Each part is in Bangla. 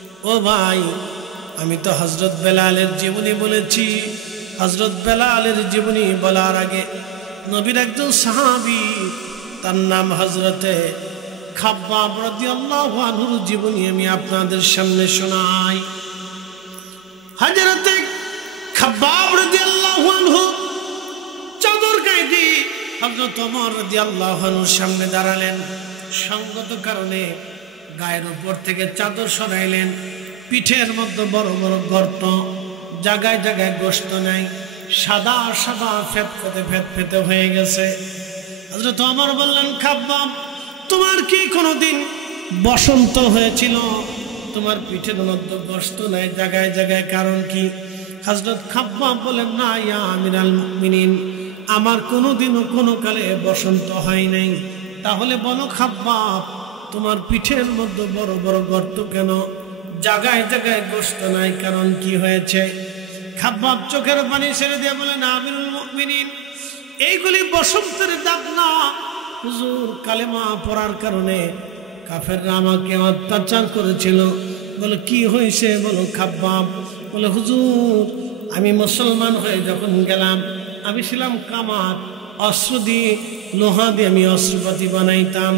ও ভাই, আমি তো হযরত বেলালের জীবনী বলেছি। হযরত বেলালের জীবনী বলার আগে নবীর একজন সাহাবী, তার নাম হযরতে খাব্বাব রাদিয়াল্লাহু আনহুর জীবনী আমি আপনাদের সামনে শোনাই। হযরতে খাব্বাব রাদিয়াল্লাহু আনহু চাদর গায়ে দিয়ে হযরত ওমর রাদিয়াল্লাহু আনহুর সামনে দাঁড়ালেন। সঙ্গত কারণে গায়ের উপর থেকে চাদর সরাইলেন। পিঠের মধ্যে বড় বড় গর্ত, জায়গায় জায়গায় গোশত নাই, সাদা সাদা ফেতে হয়ে গেছে। হযরত ওমর বললেন, খাব্বাব, তোমার কি কোনোদিন বসন্ত হয়েছিল? তোমার পিঠের মধ্যে গোশত নাই, জায়গায় জায়গায়, কারণ কি? হযরত খাব্বাব বলেন, না ইয়া আমিরাল মুমিনিন, আমার কোনোদিনও কোনো কালে বসন্ত হয় নাই। তাহলে বলো খাব্বাব, তোমার পিঠের মধ্যে বড় বড় গর্ত কেন? জায়গায় জায়গায় গোশত নাই, কারণ কি হয়েছে? খাব্বাব চোখের পানি ছেড়ে দিয়ে বলেন, আমিরুল মুমিনিন, এইগুলি বসন্তের দাগ না, হুজুর কালেমা পড়ার কারণে কাফেররা আমাকে অত্যাচার করেছিল। বলে কি হয়েছে বলো খাব্বাব? বলে হুজুর, আমি মুসলমান হয়ে যখন গেলাম, আমি ছিলাম কামার, অস্ত্র দিয়ে, লোহা দিয়ে আমি অস্ত্রপাতি বানাইতাম।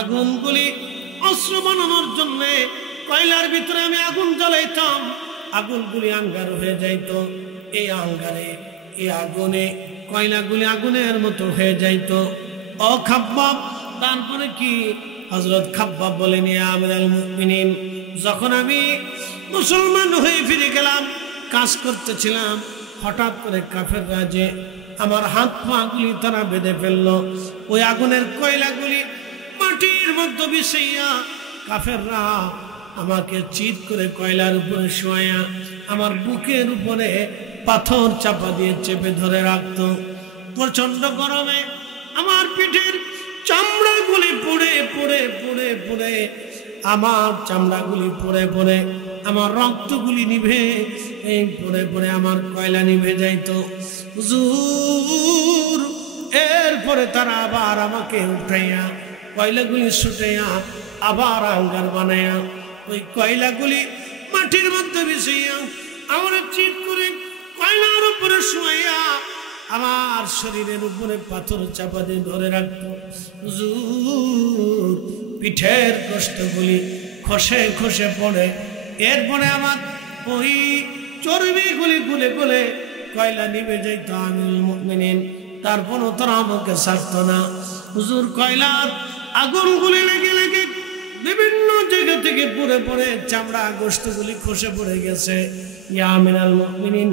আগুনগুলি অস্ত্র বানানোর জন্য কয়লার ভিতরে আমি আগুন জ্বালাইতাম, আগুনগুলি আঙ্গার হয়ে যাইত। এই আঙ্গারে, এই আগুনে কয়লাগুলি আগুনের মতো হয়ে যাইত। ও খাব্বাব, তারপরে কি? হযরত খাব্বাব বলেন, ইয়া আমিরাল মুমিনিন, যখন আমি মুসলমান হয়ে ফিরে গেলাম, কাজ করতেছিলাম, হঠাৎ করে কাফেররা যে আমার হাত পা গুলি তারা বেঁধে ফেললো। ওই আগুনের কয়লাগুলি মাটির মধ্যে বিষাইয়া কাফেররা আমাকে চিৎ করে কয়লার উপরে শোয়া আমার বুকের উপরে পাথর চাপা দিয়ে চেপে ধরে রাখত। প্রচন্ড গরমে আমার পিঠের চামড়াগুলি পুড়ে পুড়ে পুড়ে পুড়ে, আমার চামড়াগুলি পুড়ে পুড়ে, আমার রক্তগুলি নিভে এই পুড়ে পুড়ে আমার কয়লা নিভে যাইত। হুজুর, এরপরে তারা আবার আমাকে উঠাইয়া কয়লাগুলি ছুটাইয়া আবার আঙ্গার বানাইয়া ওই কয়লাগুলি মাটির মধ্যে মিশাইয়া আমার চিৎ করে কয়লার উপরে শুয়াইয়া আমার শরীরের উপরে পাথর চাপা দিয়ে ধরে রাখতো। হুজুর, পিঠের কষ্টগুলি খসে খসে পড়ে, এরপরে আমার ওই চর্বিগুলি গুলে গুলে কয়লা নিভে যাইতো। আমিরুল মুমিনিন, তারপরও তারা আমাকে ছাড়তো না। হুজুর, কয়লার আগুনগুলি লেগে লেগে বিভিন্ন জায়গা থেকে পুড়ে পড়ে চামড়া গোশতগুলি খসে পড়ে গেছে। ইয়া আমিরুল মুমিনিন,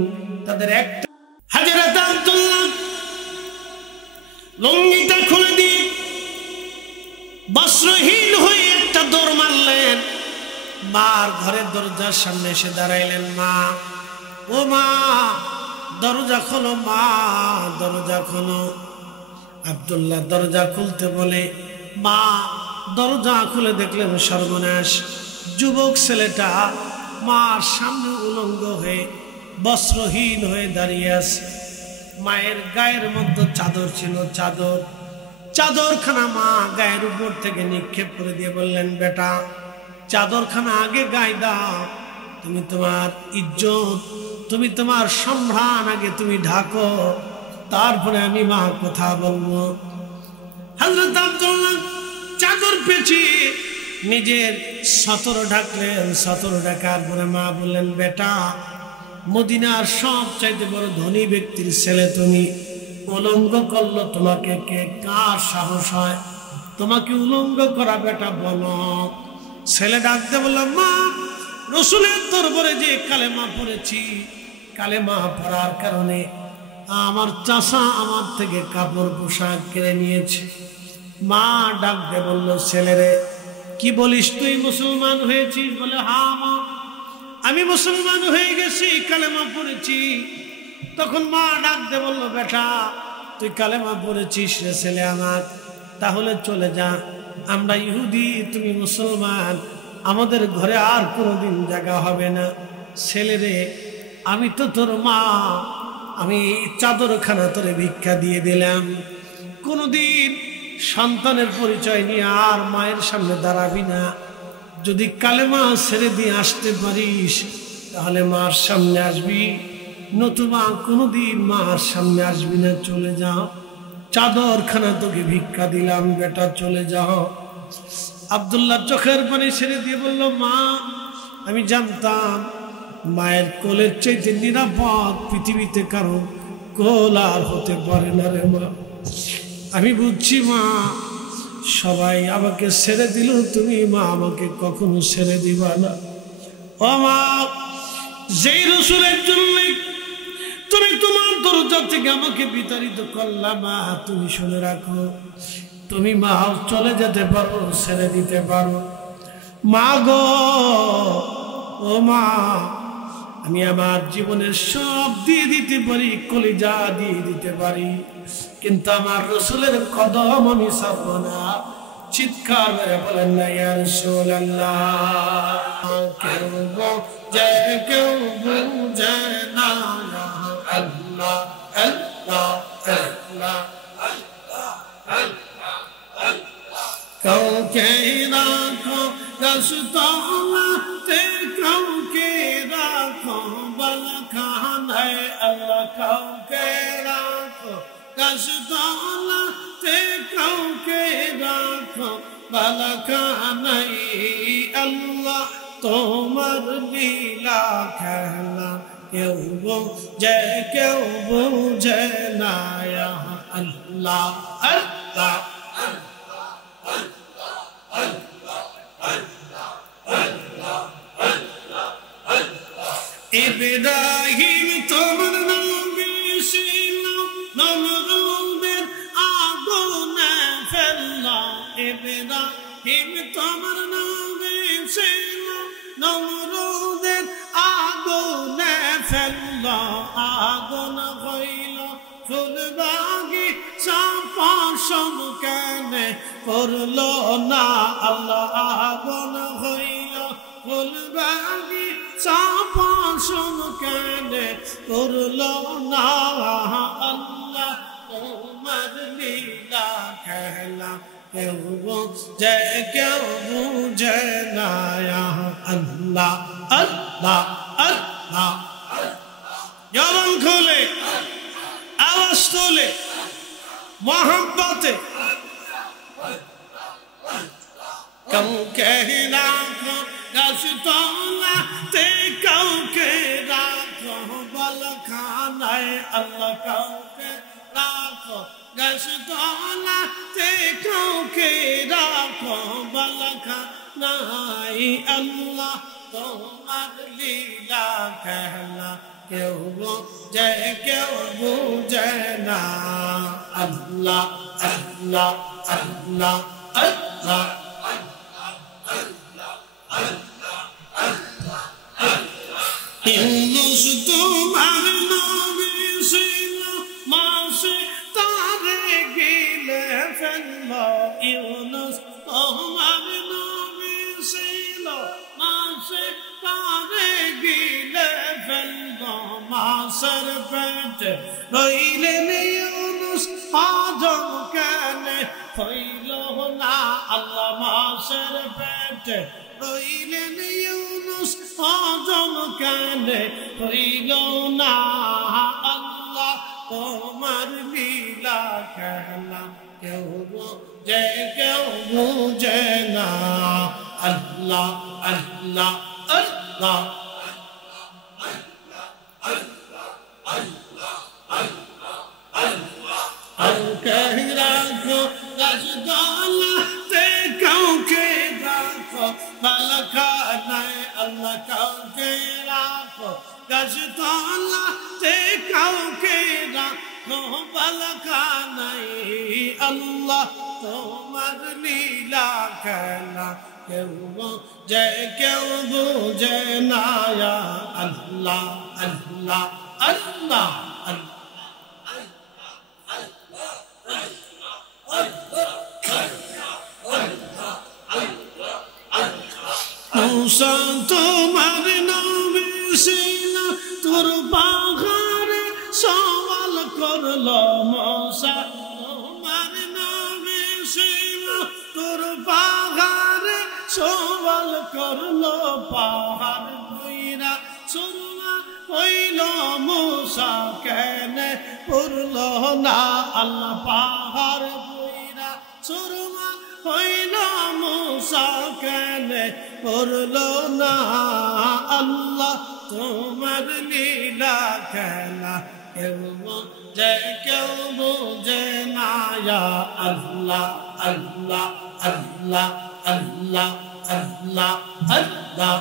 তাদের একটা হযরত আব্দুল্লাহ লুঙ্গিটা খুলে দিয়ে বস্ত্রহীন হয়ে একটা দৌড় মারলেন। মার ঘরের দরজার সামনে এসে দাঁড়াইলেন। মা, ও মা, দরজা খোলো, মা দরজা খোলো। আব্দুল্লাহ দরজা খুলতে বলে মা দরজা খুলে দেখলেন সর্বনাশ, যুবক ছেলেটা মার সামনে উলঙ্গ হয়ে বস্ত্রহীন হয়ে দাঁড়িয়ে আছে। মায়ের গায়ের মধ্যে চাদর ছিল, চাদরখানা মা গায়ের উপর থেকে নিক্ষেপ করে দিয়ে বললেন, বেটা, চাদরখানা আগে গায়ে দাও, তুমি তোমার ইজ্জত, তুমি তোমার সম্ভ্রাণ আগে তুমি ঢাকো, তারপরে আমি মা কথা বলবো। হযরত আব্দুল্লাহ চাদর পেঁচিয়ে নিজের সতর ঢাকলেন। সতর ঢাকার পরে মা বললেন, বেটা, মদিনার সব চাইতে বড় ধনী ব্যক্তির ছেলে তুমি, উলঙ্গ করলো তোমাকে কে? কার সাহস হয় তোমাকে উলঙ্গ করা? বেটা বলো। ছেলে ডাকতে বলল, মা, রসুলের দরবারে যে কালেমা পড়েছি, কালেমা পড়ার কারণে আমার চাচা আমার থেকে কাপড় পোশাক কেড়ে নিয়েছে। মা ডাকতে বলল, ছেলেরে, কি বলিস, তুই মুসলমান হয়েছিস? বলে, হ্যাঁ মা, আমি মুসলমান হয়ে গেছি, কালেমা পড়েছি। তখন মা ডাকতে বলল, বেটা, তুই কালেমা পড়েছিস রে ছেলে আমার, তাহলে চলে যা, আমরা ইহুদি, তুমি মুসলমান, আমাদের ঘরে আর কোনোদিন জায়গা হবে না। ছেলেরে, আমি তো তোর মা, আমি চাদরখানা তোরে ভিক্ষা দিয়ে দিলাম, কোনোদিন সন্তানের পরিচয় নিয়ে আর মায়ের সামনে দাঁড়াবি না। যদি কালেমা ছেড়ে দিয়ে আসতে পারিস তাহলে মার সামনে আসবি, নতুবা কোনোদিন মার সামনে আসবি না, চলে যাও। চাদরখানা তোকে ভিক্ষা দিলাম, বেটা চলে যাও। আব্দুল্লাহ চোখের পানি ছেড়ে দিয়ে বলল, মা আমি জানতাম মায়ের কোলের চাইতে নিরাপদ পৃথিবীতে কারো কোল আর হতে পারে না রে মা। আমি বুঝছি মা, সবাই আমাকে ছেড়ে দিল, তুমি মা আমাকে কখনো ছেড়ে দিবা না। ও মা, যেই রসুলের জন্য তুমি তোমার দরজা থেকে আমাকে বিতাড়িত করলা মা, তুমি শুনে রাখো, তুমি মা চলে যেতে পারো, ছেড়ে দিতে পারো। মা গো, ও মা, আমি আমার জীবনের সব দিয়ে দিতে পারি, কলিজা দিয়ে দিতে পারি, কিন্তু আমার রসুলের কদম আমি ছাড়ব না। চিৎকার করে বলেন না ইয়া রাসূলুল্লাহ। কেউ বুঝে কেউ বুঝে না, আল্লাহ আল্লাহ আল্লাহ। কাউকে রাখো গাছতলাতে, কাউকে রাখো বালখানায় আল্লাহ। কাউকে রাখো গাছতলাতে, কাউকে রাখো বালখানায় আল্লাহ। তোমার লীলা খেলা কেউ বুঝে কেউ বুঝে না, আল্লাহ আল্লাহ। ইব্রাহিম তোমার নবী ছিল, নমরুদের আগুনে ফেললা। ইব্রাহিম তোমার নবী ছিল, নমরুদের আগুনে ফেললা। আগুন হইল ফুলবাগি চাপাসন কেনে করলো না আল্লাহ। আগুন হইল ফুলবাগি চাপাসন কেনে করলো না আল্লাহ। তোমার লীলা খেলা কেউ বুঝে কেউ বুঝে না, আল্লাহ আল্লাহ আল্লাহ। জবান খুলে আওয়াজ তোলে মোহাব্বতে, কাউকে রাখো গাছতলাতে, কাউকে রাখো বালখানায় আল্লাহ। কাউকে রাখো গাছতলাতে, কাউকে রাখো বালখানায় আল্লাহ। তোমার লীলা খেলা কেউ বুঝে কেউ বুঝে না, আল্লাহ আল্লাহ আল্লাহ আল্লাহ। ইউনুস তোমার নবী ছিল, মাসে তারে গিলে ফেলল। ইউনুস তোমার নবী ছিল, মাসে তারে গিলে ফেলল। মাসের পেটে রইলেন ইউনুস, আজম কেনে হইল না আল্লাহ। মাসের পেটে রইলেন ইউনুস, আজম কেনে হইল না আল্লাহ। তোমার লীলা খেলা কেউ বুঝে কেউ বুঝে না, আল্লাহ আল্লাহ আল্লাহ। কাউকে রাখো গাছতলাতে, কাউকে রাখো বালখানায় আল্লাহ। কাউকে রাখো গাছতলাতে, কাউকে রাখো বালখানায় আল্লাহ। তোমার লীলা খেলা কেউ বুঝে কেউ বুঝে না, আল্লাহ আল্লাহ আল্লাহ আল্লাহ। মূসা তোমার নবী ছিল, তোর পাহাড়ে সওয়াল করলো। মূসা তোমার নবী ছিল, তোর পাহাড়ে সওয়াল করলো পাহাড় বইরা সুরমা হইল মুসা কেন পড়ল না আল্লাহ পাহাড় বইরা সুরমা হইল মুসা কেন পড়ল না আল্লাহ তোমার লীলা খেলা কেউ বুঝে না আল্লাহ আল্লাহ আল্লাহ আল্লাহ আল্লাহ আল্লাহ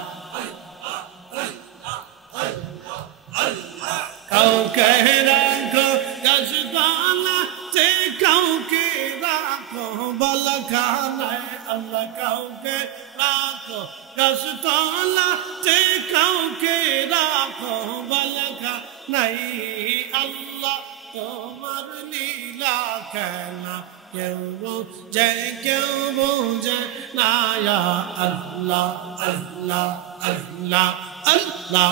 কাউকে রাখো গাছপালা তে কাউকে রাখো বালাখানায় আল্লাহ কাউকে রাখো গাছপালা তে কাউকে রাখো বালাখানায় আল্লাহ তোমার লীলা খেলা কেউ বুঝে না আল্লাহ আল্লাহ আল্লাহ আল্লাহ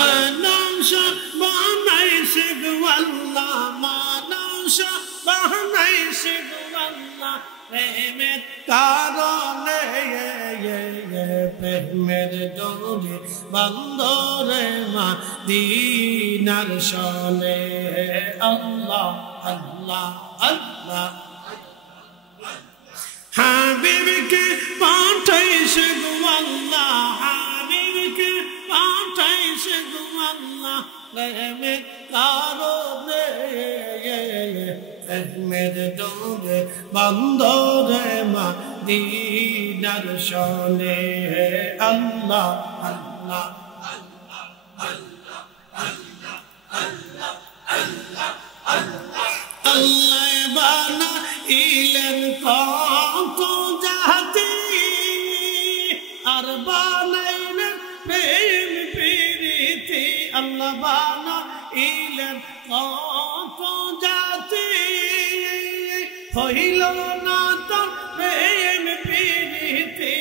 মানুষ বানাইছে গো আল্লাহ মানুষ বানাইছে গো আল্লাহ প্রেমের কারণে প্রেমের ডোরে বন্দরে মদিনার শোনে আল্লাহ আল্লাহ আল্লাহ হাবিবকে পাঠাইছে গো আল্লাহ হাবিবকে পাঠাইছে গো আল্লাহ প্রেমের কারণে প্রেমের ডোরে বন্দরে মদিনার শোনে আল্লাহ আল্লাহ আল্লাহ বানাইলেন কত জাতি আর বানাইলেন প্রেম প্রীতি আল্লাহ বানাইলেন কত জাতি হইল না তো প্রেম প্রীতি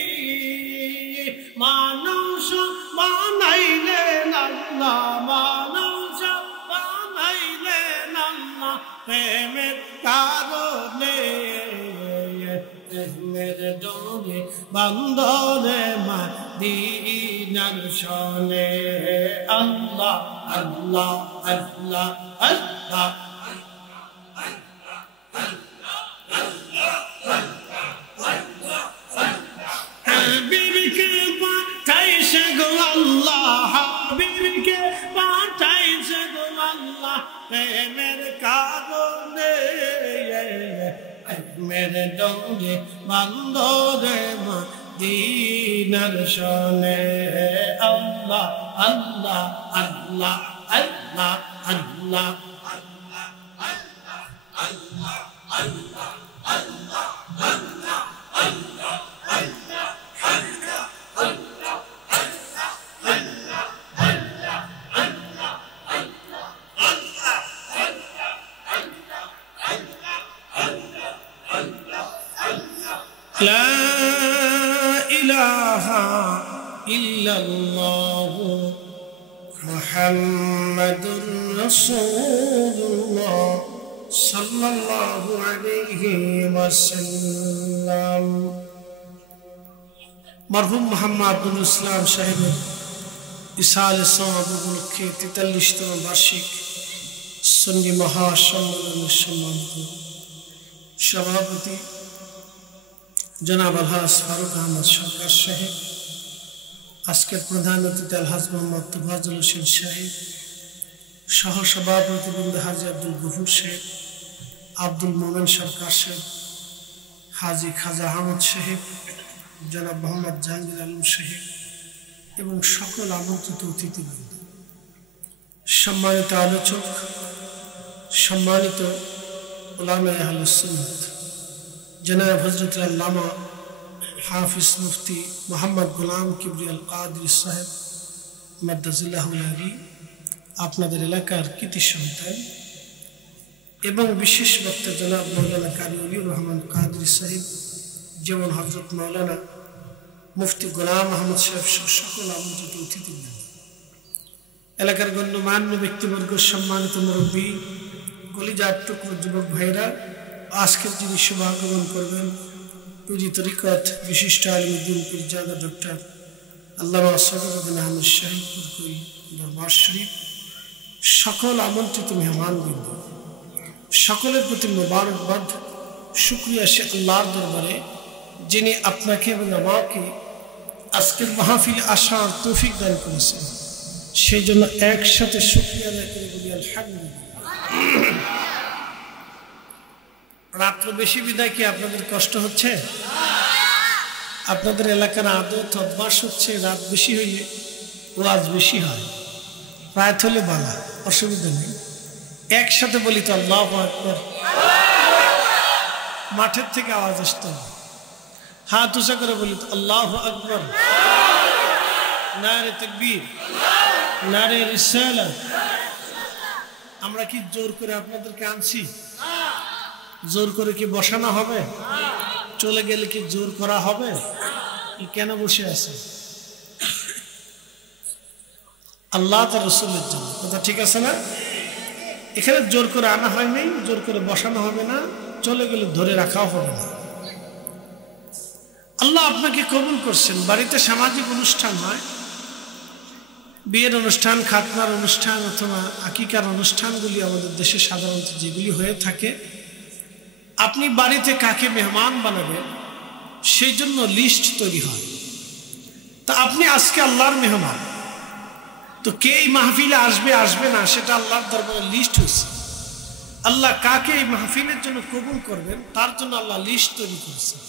মানুষ বানাইলেন আল্লাহ মানুষ বানাইলেন আল্লাহ প্রেমের কারণে প্রেমের ডোরে বন্দরে মদিনার শোনে আল্লাহ আল্লাহ আল্লাহ আল্লাহ হাবিবকে পাঠাইছে গো আল্লাহ হাবিবকে পাঠাইছে গো আল্লাহ প্রেমের কারণে প্রেমের ডোরে বন্দরে মদিনার শোনে আল্লাহ আল্লাহ আল্লাহ আল্লাহ আল্লাহ لا إله إلا الله محمد رسول الله صلى الله عليه وسلم مرحوم محمد আব্দুল ইসলাম সাহেবের ইসালে সওয়াব উপলক্ষে 43তম বার্ষিক সুন্নি মহাসম্মেলনের সম্মানিত সভাপতি জনাব আলহাজ ফারুক আহমদ সরকার সাহেব, আজকের প্রধান অতিথি আলহাজ মোহাম্মদ তোফাজ্জল হোসেন সাহেব, সহসভাপতিবৃন্দ হাজি আব্দুল গফুর সাহেব, আব্দুল মোমেন সরকার সাহেব, হাজি খাজা আহমদ সাহেব, জনাব মোহাম্মদ জাহাঙ্গীর আলম সাহেব এবং সকল আমন্ত্রিত অতিথিবৃন্দ, সম্মানিত আলোচক, সম্মানিত উলামায়ে আহলে সুন্নাত জনাব হযরত আল্লামা হাফিজ মুফতি মোহাম্মদ গোলাম কিবরিয়া আল কাদরি সাহেব মাদ্দাজিল্লাহুল আলী, আপনাদের এলাকার কৃতি সন্তান এবং বিশেষ বক্তা জনাব মৌলানা কারি অলিউর রহমান কাদরি সাহেব, যেমন হযরত মৌলানা মুফতি গোলাম আহমদ সাহেব সকল আমন্ত্রিত অতিথিবৃন্দ, এলাকার গণ্যমান্য ব্যক্তিবর্গ, সম্মানিত মুরব্বী, কলিজার টুকরো যুবক ভাইরা, আজকের যিনি শুভাগমন করবেন পুঁজি তরিকত বিশিষ্ট আলিমুদ্দিন পীরজাদা ডক্টর আল্লামা সদরুদ্দিন আহমদ শাহীদপুর দরবার শরীফ, সকল আমন্ত্রিত মেহমানবৃন্দ, সকলের প্রতি মোবারকবাদ, শুকরিয়া সে আল্লাহর দরবারে যিনি আপনাকে এবং আমাকে আজকের মাহফিলে আসার তৌফিক দান করেছেন। সেই জন্য একসাথে শুকরিয়া আদায় করে বলি আলহামদুলিল্লাহ। রাত্র বেশি বিদায় কি আপনাদের কষ্ট হচ্ছে? আপনাদের এলাকার আদত অভ্যাস হচ্ছে রাত বেশি হইলে ওয়াজ বেশি হয়, রাত হলে বালা, অসুবিধা নেই। একসাথে বলি তো আল্লাহু আকবার। মাঠের থেকে আওয়াজ আসতে হবে, হাত উঁচা করে বলি তো আল্লাহু আকবার। নারে তাকবীর, নারে রিসালাত। আমরা কি জোর করে আপনাদেরকে আনছি? জোর করে কি বসানো হবে? চলে গেলে কি জোর করা হবে? কেন বসে আছে? আল্লাহ তার রাসূলের জন্য। কথা ঠিক আছে না? এখানে জোর করে আনা হয় নাই, জোর করে বসানো হবে না, চলে গেলে ধরে রাখাও হবে না। আল্লাহ আপনাকে কবুল করছেন। বাড়িতে সামাজিক অনুষ্ঠান হয়, বিয়ের অনুষ্ঠান, খাতনার অনুষ্ঠান অথবা আকিকার অনুষ্ঠানগুলি আমাদের দেশে সাধারণত যেগুলি হয়ে থাকে, আপনি বাড়িতে কাকে মেহমান বানাবেন সেই জন্য লিস্ট তৈরি হয়। তা আপনি আজকে আল্লাহর মেহমান, তো কে এই মাহফিলে আসবে আসবে না সেটা আল্লাহর দরবারে লিস্ট হয়েছে। আল্লাহ কাকে এই মাহফিলের জন্য কবুল করবেন তার জন্য আল্লাহ লিস্ট তৈরি করেছেন।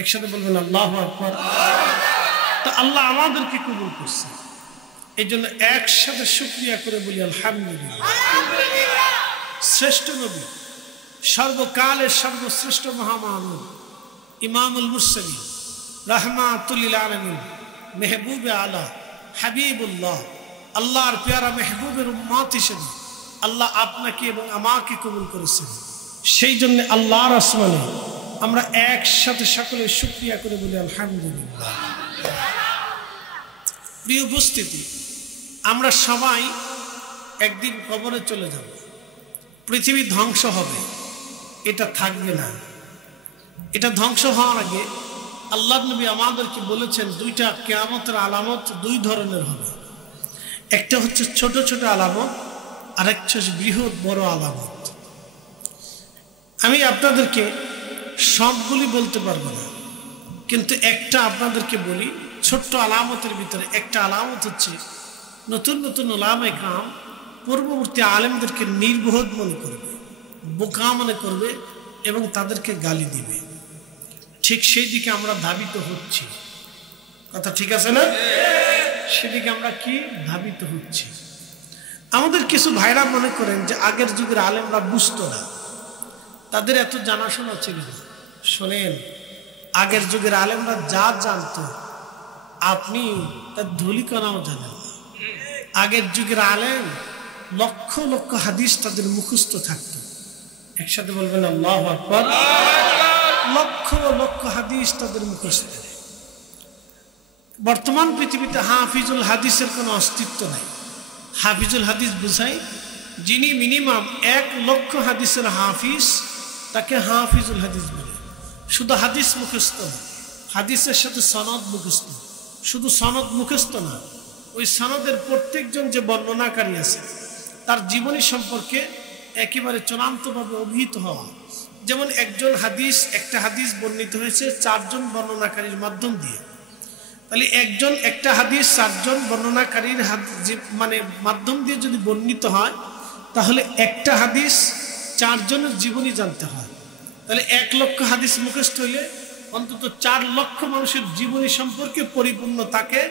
একসাথে বলবেন আল্লাহু আকবার। তো আল্লাহ আমাদেরকে কবুল করছে, এই জন্য একসাথে শুকরিয়া করে বলি আলহামদুলিল্লাহ। শ্রেষ্ঠ নবী, সর্বকালের সর্বশ্রেষ্ঠ মহামানব, ইমামুল মুরসালিন, রাহমাতুল লিল আলামিন, মেহবুবে আলা, হাবিবুল্লাহ, আল্লাহর পেয়ারা মেহবুবের উম্মত হিসেবে আল্লাহ আপনাকে এবং আমাকে কবুল করেছেন। সেই জন্য আল্লাহর আসমানে আমরা একসাথে সকলে শুকরিয়া করে বলি আলহামদুলিল্লাহ। প্রিয় উপস্থিতি, আমরা সবাই একদিন কবরে চলে যাব। পৃথিবী ধ্বংস হবে, এটা থাকবে না। এটা ধ্বংস হওয়ার আগে আল্লাহর নবী আমাদেরকে বলেছেন দুইটা কিয়ামতের আলামত দুই ধরনের হবে। একটা হচ্ছে ছোট ছোট আলামত, আর একটা হচ্ছে বৃহৎ বড় আলামত। আমি আপনাদেরকে সবগুলি বলতে পারবো না, কিন্তু একটা আপনাদেরকে বলি। ছোট্ট আলামতের ভিতরে একটা আলামত হচ্ছে নতুন নতুন উলামায়ে কেরাম পূর্ববর্তী আলেমদেরকে নির্বোধ মনে করবে, বোকা মনে করবে এবং তাদেরকে গালি দিবে। ঠিক সেই দিকে আমরা ধাবিত হচ্ছি। কথা ঠিক আছে না? সেদিকে আমরা কি ধাবিত হচ্ছি। আমাদের কিছু ভাইরা মনে করেন যে আগের যুগের আলেমরা বুঝতো না, তাদের এত জানাশোনা ছিল না। শোনেন, আগের যুগের আলেমরা যা জানতো আপনি তার ধুলিকণাও জানেন না। আগের যুগের আলেম লক্ষ লক্ষ হাদিস তাদের মুখস্থ থাকতো। একসাথে বলবেন আল্লাহু আকবার। লক্ষ লক্ষ হাদিস তাদের মুখস্থ। বর্তমান পৃথিবীতে হাফিজুল হাদিসের কোনো অস্তিত্ব নাই। হাফিজুল হাদিস বুঝাই যিনি মিনিমাম 1 লক্ষ হাদিসের হাফিজ, তাকে হাফিজুল হাদিস বলে। শুধু হাদিস মুখস্থ না, হাদিসের সাথে সনদ মুখস্থ। শুধু সনদ মুখস্থ না, ওই সনদের প্রত্যেকজন যে বর্ণনাকারী আছে তার জীবনী সম্পর্কে একেবারে চূড়ান্তভাবে অভিহিত হওয়া। যেমন একটা হাদিস বর্ণিত হয়েছে 4 জন বর্ণনাকারীর মাধ্যম দিয়ে, তাহলে একটা হাদিস 4 জন বর্ণনাকারীর মানে মাধ্যম দিয়ে যদি বর্ণিত হয়, তাহলে একটা হাদিস 4 জনের জীবনী জানতে হয়। তাহলে 1 লক্ষ হাদিস মুখস্থ হইলে অন্তত 4 লক্ষ মানুষের জীবনী সম্পর্কে পরিপূর্ণ তাকে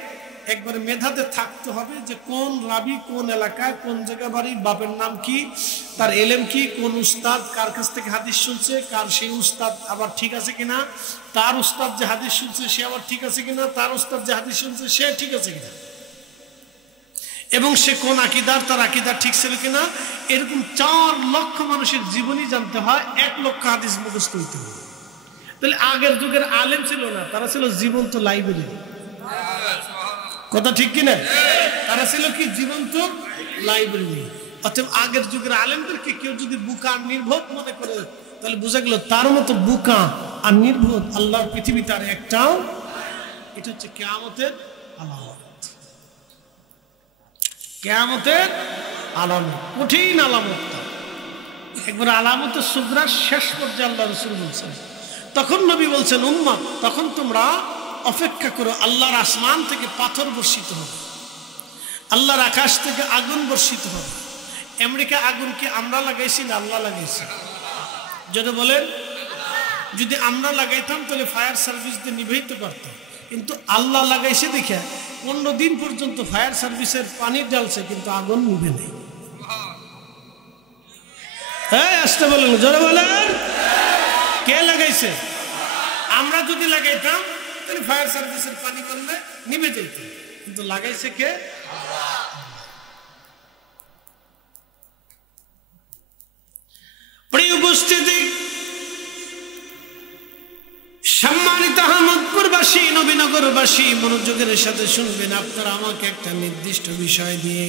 একবারে মেধাতে থাকতে হবে, যে কোন রাবি কোন এলাকায় কোন জায়গা বাড়ি, বাপের নাম কি, তার এলেম কি, কোন উস্তাদ কার কাছ থেকে হাদিস শুনছে, কার সেই উস্তাদ আবার ঠিক আছে কিনা, তার উস্তাদ যে হাদিস শুনছে সে আবার ঠিক আছে কিনা, তার উস্তাদ যে হাদিস শুনছে সে ঠিক আছে কিনা, এবং সে কোন আকীদার, তার আকীদা ঠিক ছিল কিনা। এরকম 4 লক্ষ মানুষের জীবনী জানতে হয়, 1 লক্ষ হাদিস মুখস্থ হইতে হবে। তাহলে আগের যুগের আলেম ছিল না, তারা ছিল জীবন্ত লাইব্রেরি। কথা ঠিক কিনা? তারা ছিল কি জীবন্ত লাইব্রেরি। অতএব আগের যুগের আলেমদেরকে কেউ যদি বুকা নির্বোধ মনে করে তাহলে বোঝা গেল তার মতো বুকা আর নির্বোধ আল্লাহর পৃথিবীতে আর একটাও। এটা হচ্ছে কিয়ামতের আলামত, কিয়ামতের আলামত, কঠিন আলামত। একবার আলামতের সুগরা শেষ পর্যায়ে আল্লাহ রাসূল বলছেন, তখন নবী বলছেন উম্মত তখন তোমরা অপেক্ষা করো, আল্লাহর আসমান থেকে পাথর বর্ষিত হবে, আল্লাহর আকাশ থেকে আগুন বর্ষিত হবে। আমেরিকা আগুন কি আমরা লাগাইছি না আল্লাহ লাগাইছি? যদি বলেন যদি আমরা লাগাইতাম তাহলে ফায়ার সার্ভিস দিয়ে নিভেই তো পারতাম, কিন্তু আল্লাহ লাগাইছে দেখে 15 দিন পর্যন্ত ফায়ার সার্ভিসের পানি ঢালছে কিন্তু আগুন নিভে নেই। হ্যাঁ আসতে বলেন, জোরে বলেন, কে লাগাইছে? আমরা যদি লাগাইতাম তাহলে ফায়ার সার্ভিসের পানি বললে নিভে যেত, কিন্তু লাগাইছে কে? প্রিয় উপস্থিতি, সম্মানিত আহমদপুরবাসী, নবীনগরবাসী, মনোযোগের সাথে শুনবেন। আপনারা আমাকে একটা নির্দিষ্ট বিষয় দিয়ে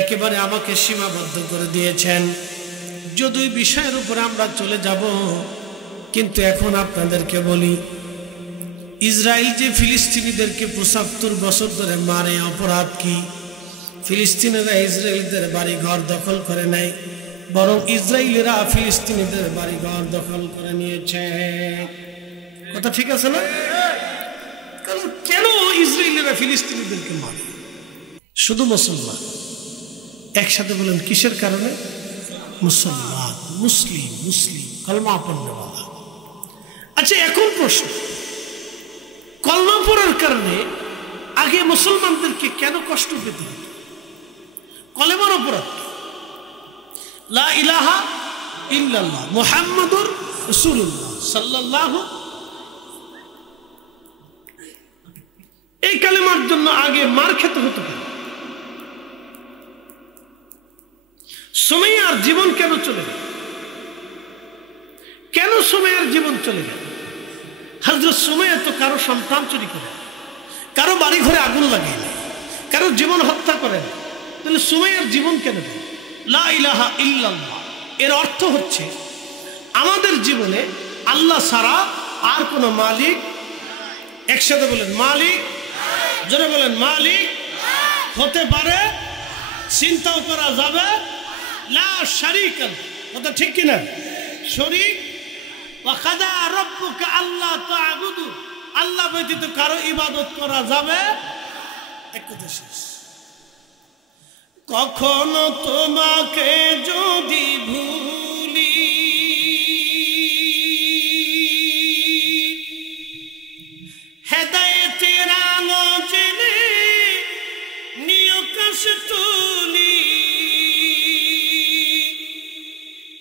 একেবারে আমাকে সীমাবদ্ধ করে দিয়েছেন। যদি বিষয়ের উপরে আমরা চলে যাব, কিন্তু এখন আপনাদেরকে বলি, ইসরায়েল যে ফিলিস্তিনিদেরকে 75 বছর ধরে মারে, অপরাধ কি? ফিলিস্তিনিরা ইসরায়েলদের বাড়ি ঘর দখল করে নেয়, বরং ইসরায়েলিরা ফিলিস্তিনিদের বাড়ি ঘর দখল করে নিয়েছে। কথা ঠিক আছে না? কারণ কেন ইসরায়েলিরা ফিলিস্তিনিদেরকে মারে? শুধু মুসলমান। একসাথে বলেন কিসের কারণে? মুসলমান, মুসলিম, মুসলিম কলমা পড়নেওয়ালা। আচ্ছা এখন প্রশ্ন, কলমা পড়ার কারণে আগে মুসলমানদেরকে কেন কষ্ট পেতে হতো? কলেমার অপরাধ লা ইলাহা ইল্লাল্লাহ মুহাম্মাদুর রাসূলুল্লাহ সাল্লাল্লাহু, এই কালেমার জন্য আগে মার খেতে হতো কেন? সুমাইয়ার জীবন কেন চলে গেল? কেন সুমাইয়ার জীবন চলে গেল? হযরত সুমাইয়া তো কারো সন্তান চুরি করে, কারো বাড়ি ঘরে আগুন লাগিয়ে দেয়, কারো জীবন হত্যা করে, তাহলে সুমাইয়ার জীবন কেন গেল? লা ইলাহা ইল্লাল্লাহ এর অর্থ হচ্ছে আমাদের জীবনে আল্লাহ ছাড়া আর কোনো মালিক। একসাথে বলেন মালিক, জোরে বলেন মালিক হতে পারে, চিন্তাও করা যাবে, লা শারীকা লাহু, কথা ঠিক কিনা? শরীক ওয়া কাযা রাব্বুকা আল্লা তা'বুদু, আল্লাহ ব্যতীত কারো ইবাদত করা যাবে। এক কথা শেষ। কখনো তোমাকে যদি ভুলি, হেদায়েতের আলো জেনে নিয় কাশ তুলি,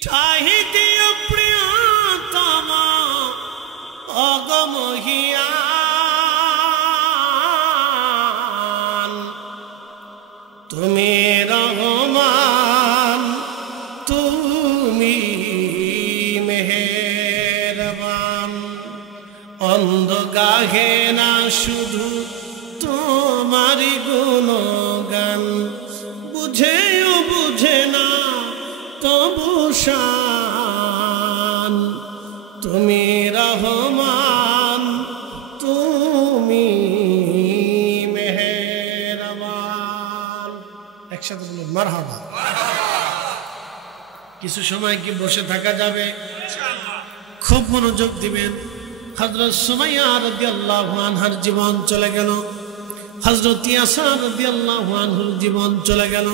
ঠাহি দিও প্রিয়তম অগমহিয়ান, তুমি রহমান, তুমি মেহেরবান, অন্ধ গাহে না শুধু তোমারি গুণগান, বুঝেও বুঝে না তবু শান, তুমি রহমান, তুমি মেহেরবান। একসাথে বলুন মারহাবা। কিছু সময় কি বসে থাকা যাবে? খুব মনোযোগ দিবেন। হযরত সুমাইয়া রাদিয়াল্লাহু আনহার জীবন চলে গেল, হযরত ইয়াসার রাদিয়াল্লাহু আনহুর জীবন চলে গেল,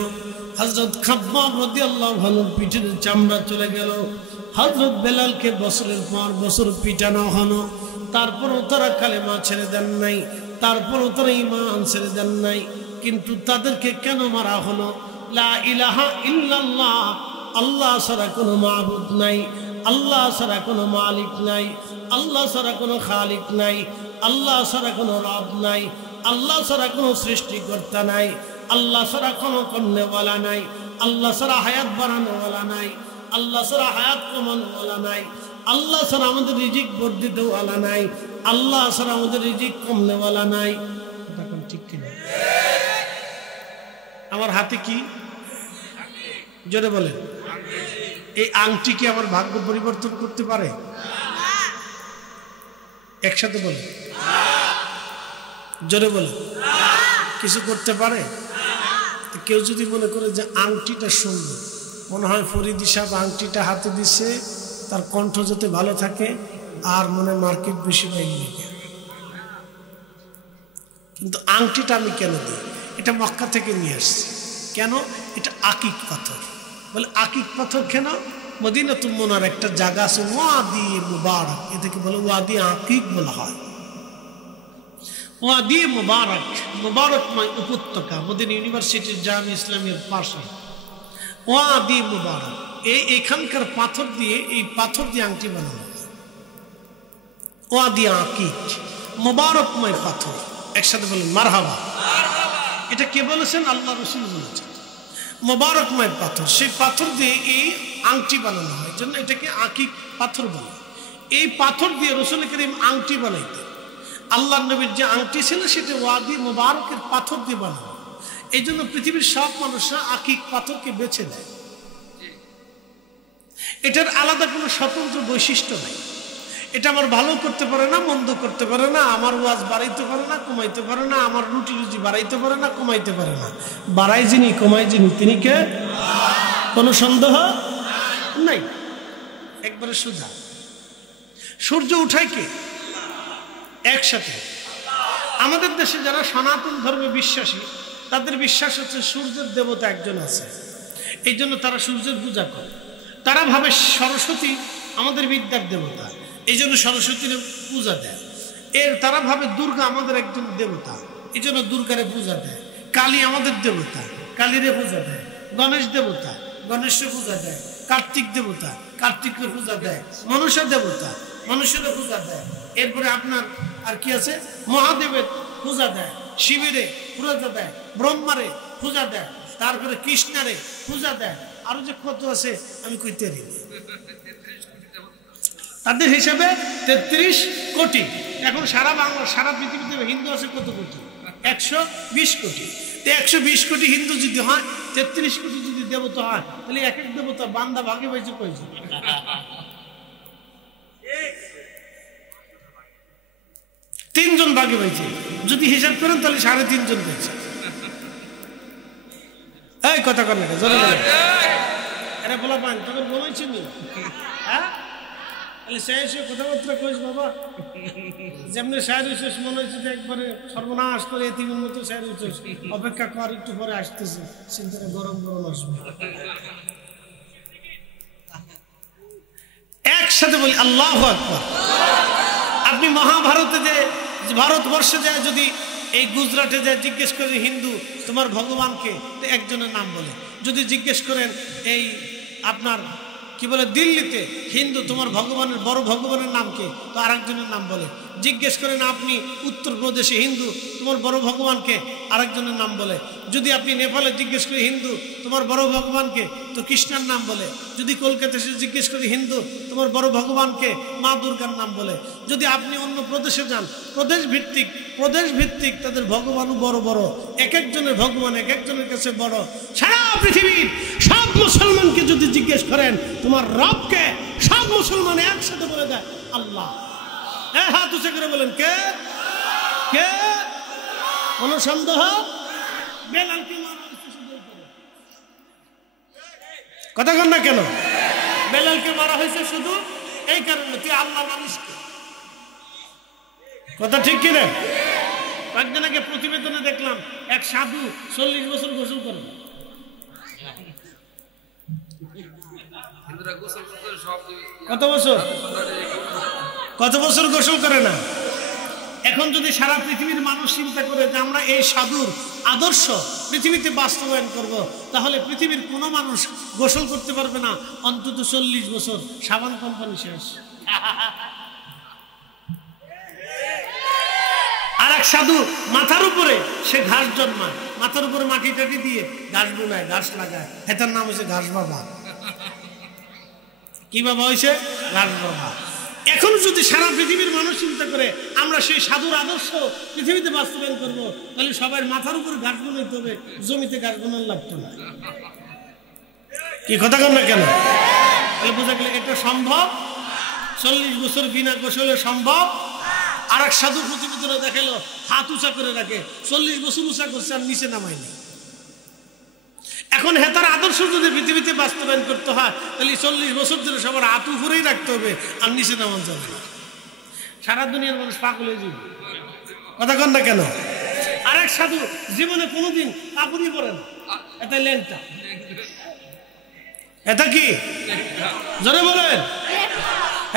হযরত খাব্বাব রাদিয়াল্লাহু আনহুর পিঠের চামড়া চলে গেল, হযরত বেলালকে বছরের পর বছর পিটানো হলো, তারপরও তারা কালেমা ছেড়ে দেন নাই, তারপরও তারা ঈমান ছেড়ে দেন নাই। কিন্তু তাদেরকে কেন মারা হলো? লা ইলাহা ইল্লাল্লাহ, আল্লাহ ছাড়া কোনো মাবুদ নাই, আল্লাহ ছাড়া কোনো মালিক নাই, আল্লাহ ছাড়া কোনো খালিক নাই, আল্লাহ ছাড়া কোনো রব নাই, আল্লাহ ছাড়া কোনো সৃষ্টিকর্তা নাই, আল্লাহ ছাড়া কোনো কর্নেওয়ালা নাই, আল্লাহ ছাড়া হায়াত বাড়ানোওয়ালা নাই, আল্লাহ ছাড়া হায়াত কমানোওয়ালা নাই, আল্লাহ ছাড়া আমাদের রিজিক বর্ধিতওয়ালা নাই, আল্লাহ ছাড়া আমাদের রিজিক কমনেওয়ালা নাই। আমার হাতে কি? জোরে বলে। এই আংটি কি আমার ভাগ্য পরিবর্তন করতে পারে? একসাথে বলে, জোরে বলে। কিছু করতে পারে? কেউ যদি মনে করে যে আংটিটা সুন্দর, মনে হয় ফরিদি সাহেব আংটিটা হাতে দিচ্ছে তার কণ্ঠ যাতে ভালো থাকে আর মনে মার্কেট বেশি পাইনি। কিন্তু আংটিটা আমি কেন দিই? এটা মক্কা থেকে নিয়ে আসছি। কেন? এটা আকিক পাথর। বলে আকিক পাথর কেন? মদিনাতুল মুনার একটা জায়গা আছে ওয়াদি মুবারক, এটাকে বলে ওয়াদি আকিক বলা হয়। ওয়াদি মুবারক, মুবারকময় উপত্যকা, মদিনা ইউনিভার্সিটির জামি ইসলামের পাশে ওয়াদি মুবারক। এখানকার পাথর দিয়ে, এই পাথর দিয়ে আংটি বানানো হয়। ওয়াদি আকিক, মুবারকময় পাথর। একসাথে বলেন মারহাবা। এটা কে বলেছেন? আল্লাহ রাসূল বলেছেন। মোবারকময় পাথর, সেই পাথর দিয়ে এই আংটি বানানো হয়, জন্য এটাকে আকিক পাথর বলে। এই পাথর দিয়ে রাসূল করিম আংটি বানাইতেন। আল্লাহ নবীর যে আংটি ছিল সেটা ওয়াদি মোবারকের পাথর দিয়ে বানানো। এই জন্য পৃথিবীর সব মানুষরা আকিক পাথরকে বেছে নেয়। এটার আলাদা কোনো স্বতন্ত্র বৈশিষ্ট্য নাই। এটা আমার ভালো করতে পারে না, মন্দ করতে পারে না, আমার ওয়াজ বাড়াইতে পারে না, কমাইতে পারে না, আমার রুটি রুজি বাড়াইতে পারে না, কমাইতে পারে না। বাড়াই যিনি, কমাই যিনি, তিনি কে? কোনো সন্দেহ নাই, একবারে সোজা। সূর্য উঠায় কে? একসাথে। আমাদের দেশে যারা সনাতন ধর্মে বিশ্বাসী, তাদের বিশ্বাস হচ্ছে সূর্যের দেবতা একজন আছে, এই জন্য তারা সূর্যের পূজা করে। তারা ভাবে সরস্বতী আমাদের বিদ্যার দেবতা, এই জন্য সরস্বতীর পূজা দেয়। তারা ভাবে দুর্গা আমাদের একজন দেবতা, এই জন্য দুর্গারে পূজা দেয়। কালী আমাদের দেবতা, কালীরে পূজা দেয়। গণেশ দেবতা, গণেশের পূজা দেয়। কার্তিক দেবতা, কার্তিকের পূজা দেয়। মনসা দেবতা, মনুষ্যের পূজা দেয়। এরপরে আপনার আর কি আছে? মহাদেবের পূজা দেয়, শিবেরে পূজা দেয়, ব্রহ্মারে পূজা দেয়, তারপরে কৃষ্ণারে পূজা দেয়। আরো যে কত আছে আমি কইতে পারি। তাদের হিসাবে 33 কোটি। এখন সারা বাংলা, সারা পৃথিবীতে হিন্দু আছে কত কোটি? 120 কোটি। 120 কোটি হিন্দু যদি হয়, 33 কোটি যদি দেবতা হয়, তাহলে এক এক দেবতা বান্দা ভাগে পাইছে কইছে? 3 জন ভাগে পাইছে। যদি হিসাব করেন তাহলে 3.5 জন পাইছে। এই কথা কর না, এরা বলা পান তখন ঘুমাইছে নি? হ্যাঁ, তাহলে সে কথাবার্তা কইস বাবা, যেমনি শায়ের হইছিস মনে হচ্ছে যে একবারে সর্বনাশ করে এতিমের মতো শায়ের হইছিস। অপেক্ষা কর, একটু পরে আসতেছে, চিন্তাটা গরম গরম আসবে। একসাথে বলি আল্লাহু আকবার। আপনি মহাভারতে যে, ভারতবর্ষে যায়, যদি এই গুজরাটে যায় জিজ্ঞেস করেন হিন্দু তোমার ভগবানকে, একজনের নাম বলে। যদি জিজ্ঞেস করেন এই আপনার কি বলে দিল্লিতে হিন্দু তোমার ভগবানের, বড় ভগবানের নাম কে, তো আরেকজনের নাম বলে। জিজ্ঞেস করেন আপনি উত্তরপ্রদেশে হিন্দু তোমার বড় ভগবানকে, আরেকজনের নাম বলে। যদি আপনি নেপালে জিজ্ঞেস করি হিন্দু তোমার বড় ভগবানকে, তো কৃষ্ণের নাম বলে। যদি কলকাতা এসে জিজ্ঞেস করি হিন্দু তোমার বড় ভগবানকে, মা দুর্গার নাম বলে। যদি আপনি অন্য প্রদেশে যান, প্রদেশ ভিত্তিক তাদের ভগবানও বড় বড়, এক একজনের ভগবান এক একজনের কাছে বড়। সারা পৃথিবীর সব মুসলমানকে যদি জিজ্ঞেস করেন তোমার রবকে, সব মুসলমান একসাথে বলে দেয় আল্লাহ। হ্যাঁ, হাত উঁচু করে বলেন কে? কে? কোন সন্দেহ? বেলালকে মারা হয়েছে শুধু, কথা কন না কেন? বেলালকে মারা হয়েছে শুধু এই কারণে, তুই আল্লাহ মানুষকে। কথা ঠিক কিনা? কয়েকদিন আগে প্রতিবেদনে দেখলাম এক সাধু 40 বছর গোসল করে। কত বছর? কত বছর গোসল করে না? এখন যদি সারা পৃথিবীর মানুষ চিন্তা করে যে আমরা এই সাধুর আদর্শ পৃথিবীতে বাস্তবায়ন করব, তাহলে পৃথিবীর কোনো মানুষ গোসল করতে পারবে না অন্তত 40 বছর। সাবান কোম্পানি শেষ। আর এক সাধু মাথার উপরে সে ঘাস জন্মায়, মাথার উপরে মাটি টাটি দিয়ে ঘাস বোনায়, ঘাস লাগায়। এটার নাম হয়েছে ঘাস বাবা। কি বাবা হয়েছে? ঘাস বাবা। এখন যদি সারা পৃথিবীর মানুষ চিন্তা করে আমরা সেই সাধুর আদর্শ পৃথিবীতে বাস্তবায়ন করবো, তাহলে সবার মাথার উপর গাছ বানাইতে হবে, জমিতে গাছ বানানো লাগতো না। কি কথা কন না কেন? তাহলে বোঝা গেল এটা সম্ভব। 40 বছর বিনা কৌশলে সম্ভব। আর এক সাধু প্রতিবেদনে দেখালো হাত উঁচা করে রাখে, 40 বছর উঁচা করছে আর নিচে নামায়নি। এখন হেতার আদর্শ যদি পৃথিবীতে বাস্তবায়ন করতে হয়, তাহলে 40 বছর ধরে সবার হাত উপরেই রাখতে হবে আর নিচে নামান যাবে না। সারা দুনিয়ার মানুষ পাগল হয়ে যাবে। কথা কন না কেন? আর এক সাধু জীবনে কোনোদিন কাপড়ই পরে না, এটা ল্যাংটা। এটা কি জোরে বলেন?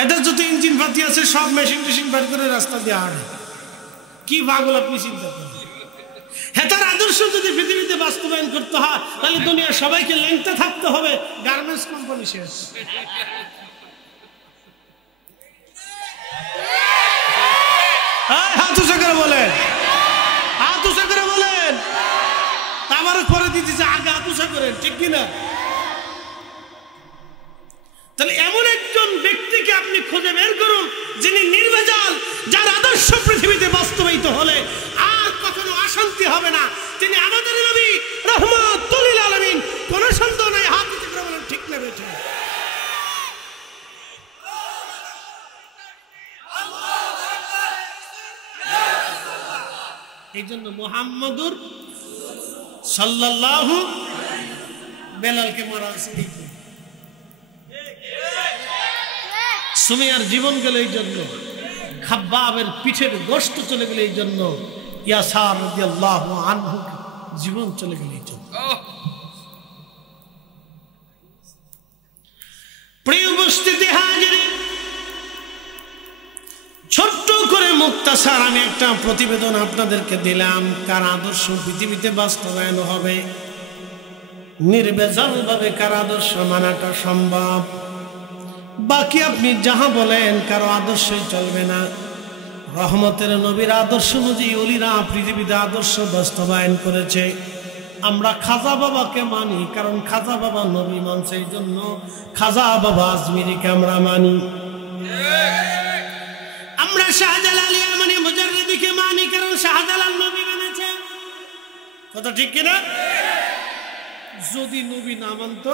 এটা যত ইঞ্জিন পাতি আছে সব মেশিন টেশিন বের করে রাস্তা দিয়ে হাঁটে। কি পাগল আপনি চিন্তা করেন? হেতার আদর্শ যদি পৃথিবীতে বাস্তবায়ন করতে হয়, তাহলে দুনিয়ার সবাইকে ল্যাংটা থাকতে হবে। গার্মেন্টস কোম্পানি শেষ। হাত উঁচা করে বলেন, হাত উঁচা করে বলেন। আমার পরে দিতেছে আগে হাত উঁচা করেন, ঠিক কিনা? তাহলে এমন একজন ব্যক্তিকে আপনি খুঁজে বের করুন যিনি নির্ভেজাল, যার আদর্শ পৃথিবীতে বাস্তবায়িত হলে আর কখনো অশান্তি হবে না। তিনি আমাদের নবী রাহমাতুল লিল আলামিন। কোন সন্দেহ নাই। হাত উঁচু করে বলেন ঠিক না বেঠিক? এই জন্য মুহাম্মাদুর সাল্লাল্লাহু বেলালকে মারা হয়েছে। সুমাইয়ার জীবন গেল এই জন্য, খাব্বাবের পিঠের গোশত চলে গেল এই জন্য, ইয়াসার রাদিয়াল্লাহু আনহু জীবন চলে গেল এই জন্য। প্রিয় উপস্থিতি হাজিরিন, ছোট্ট করে মুক্তাসার আমি একটা প্রতিবেদন আপনাদেরকে দিলাম। কার আদর্শ পৃথিবীতে বাস্তবায়ন হবে, নির্ভেজাল ভাবে কার আদর্শ মানাটা সম্ভব। বাকি আপনি যাহা বলেন কারো আদর্শই চলবে না। রহমতের নবীর আদর্শ অনুযায়ী ওলিরা পৃথিবীতে আদর্শ বাস্তবায়ন করেছে। আমরা খাজা বাবাকে মানি, কারণ খাজা বাবা নবী মানছে, এই জন্য খাজা বাবা আজমিরিকে আমরা মানি। আমরা শাহজালাল মানে মুজাররিদিকে মানি, কারণ শাহজালাল নবী মানেছে। কথা ঠিক কিনা? যদি নবী না মানত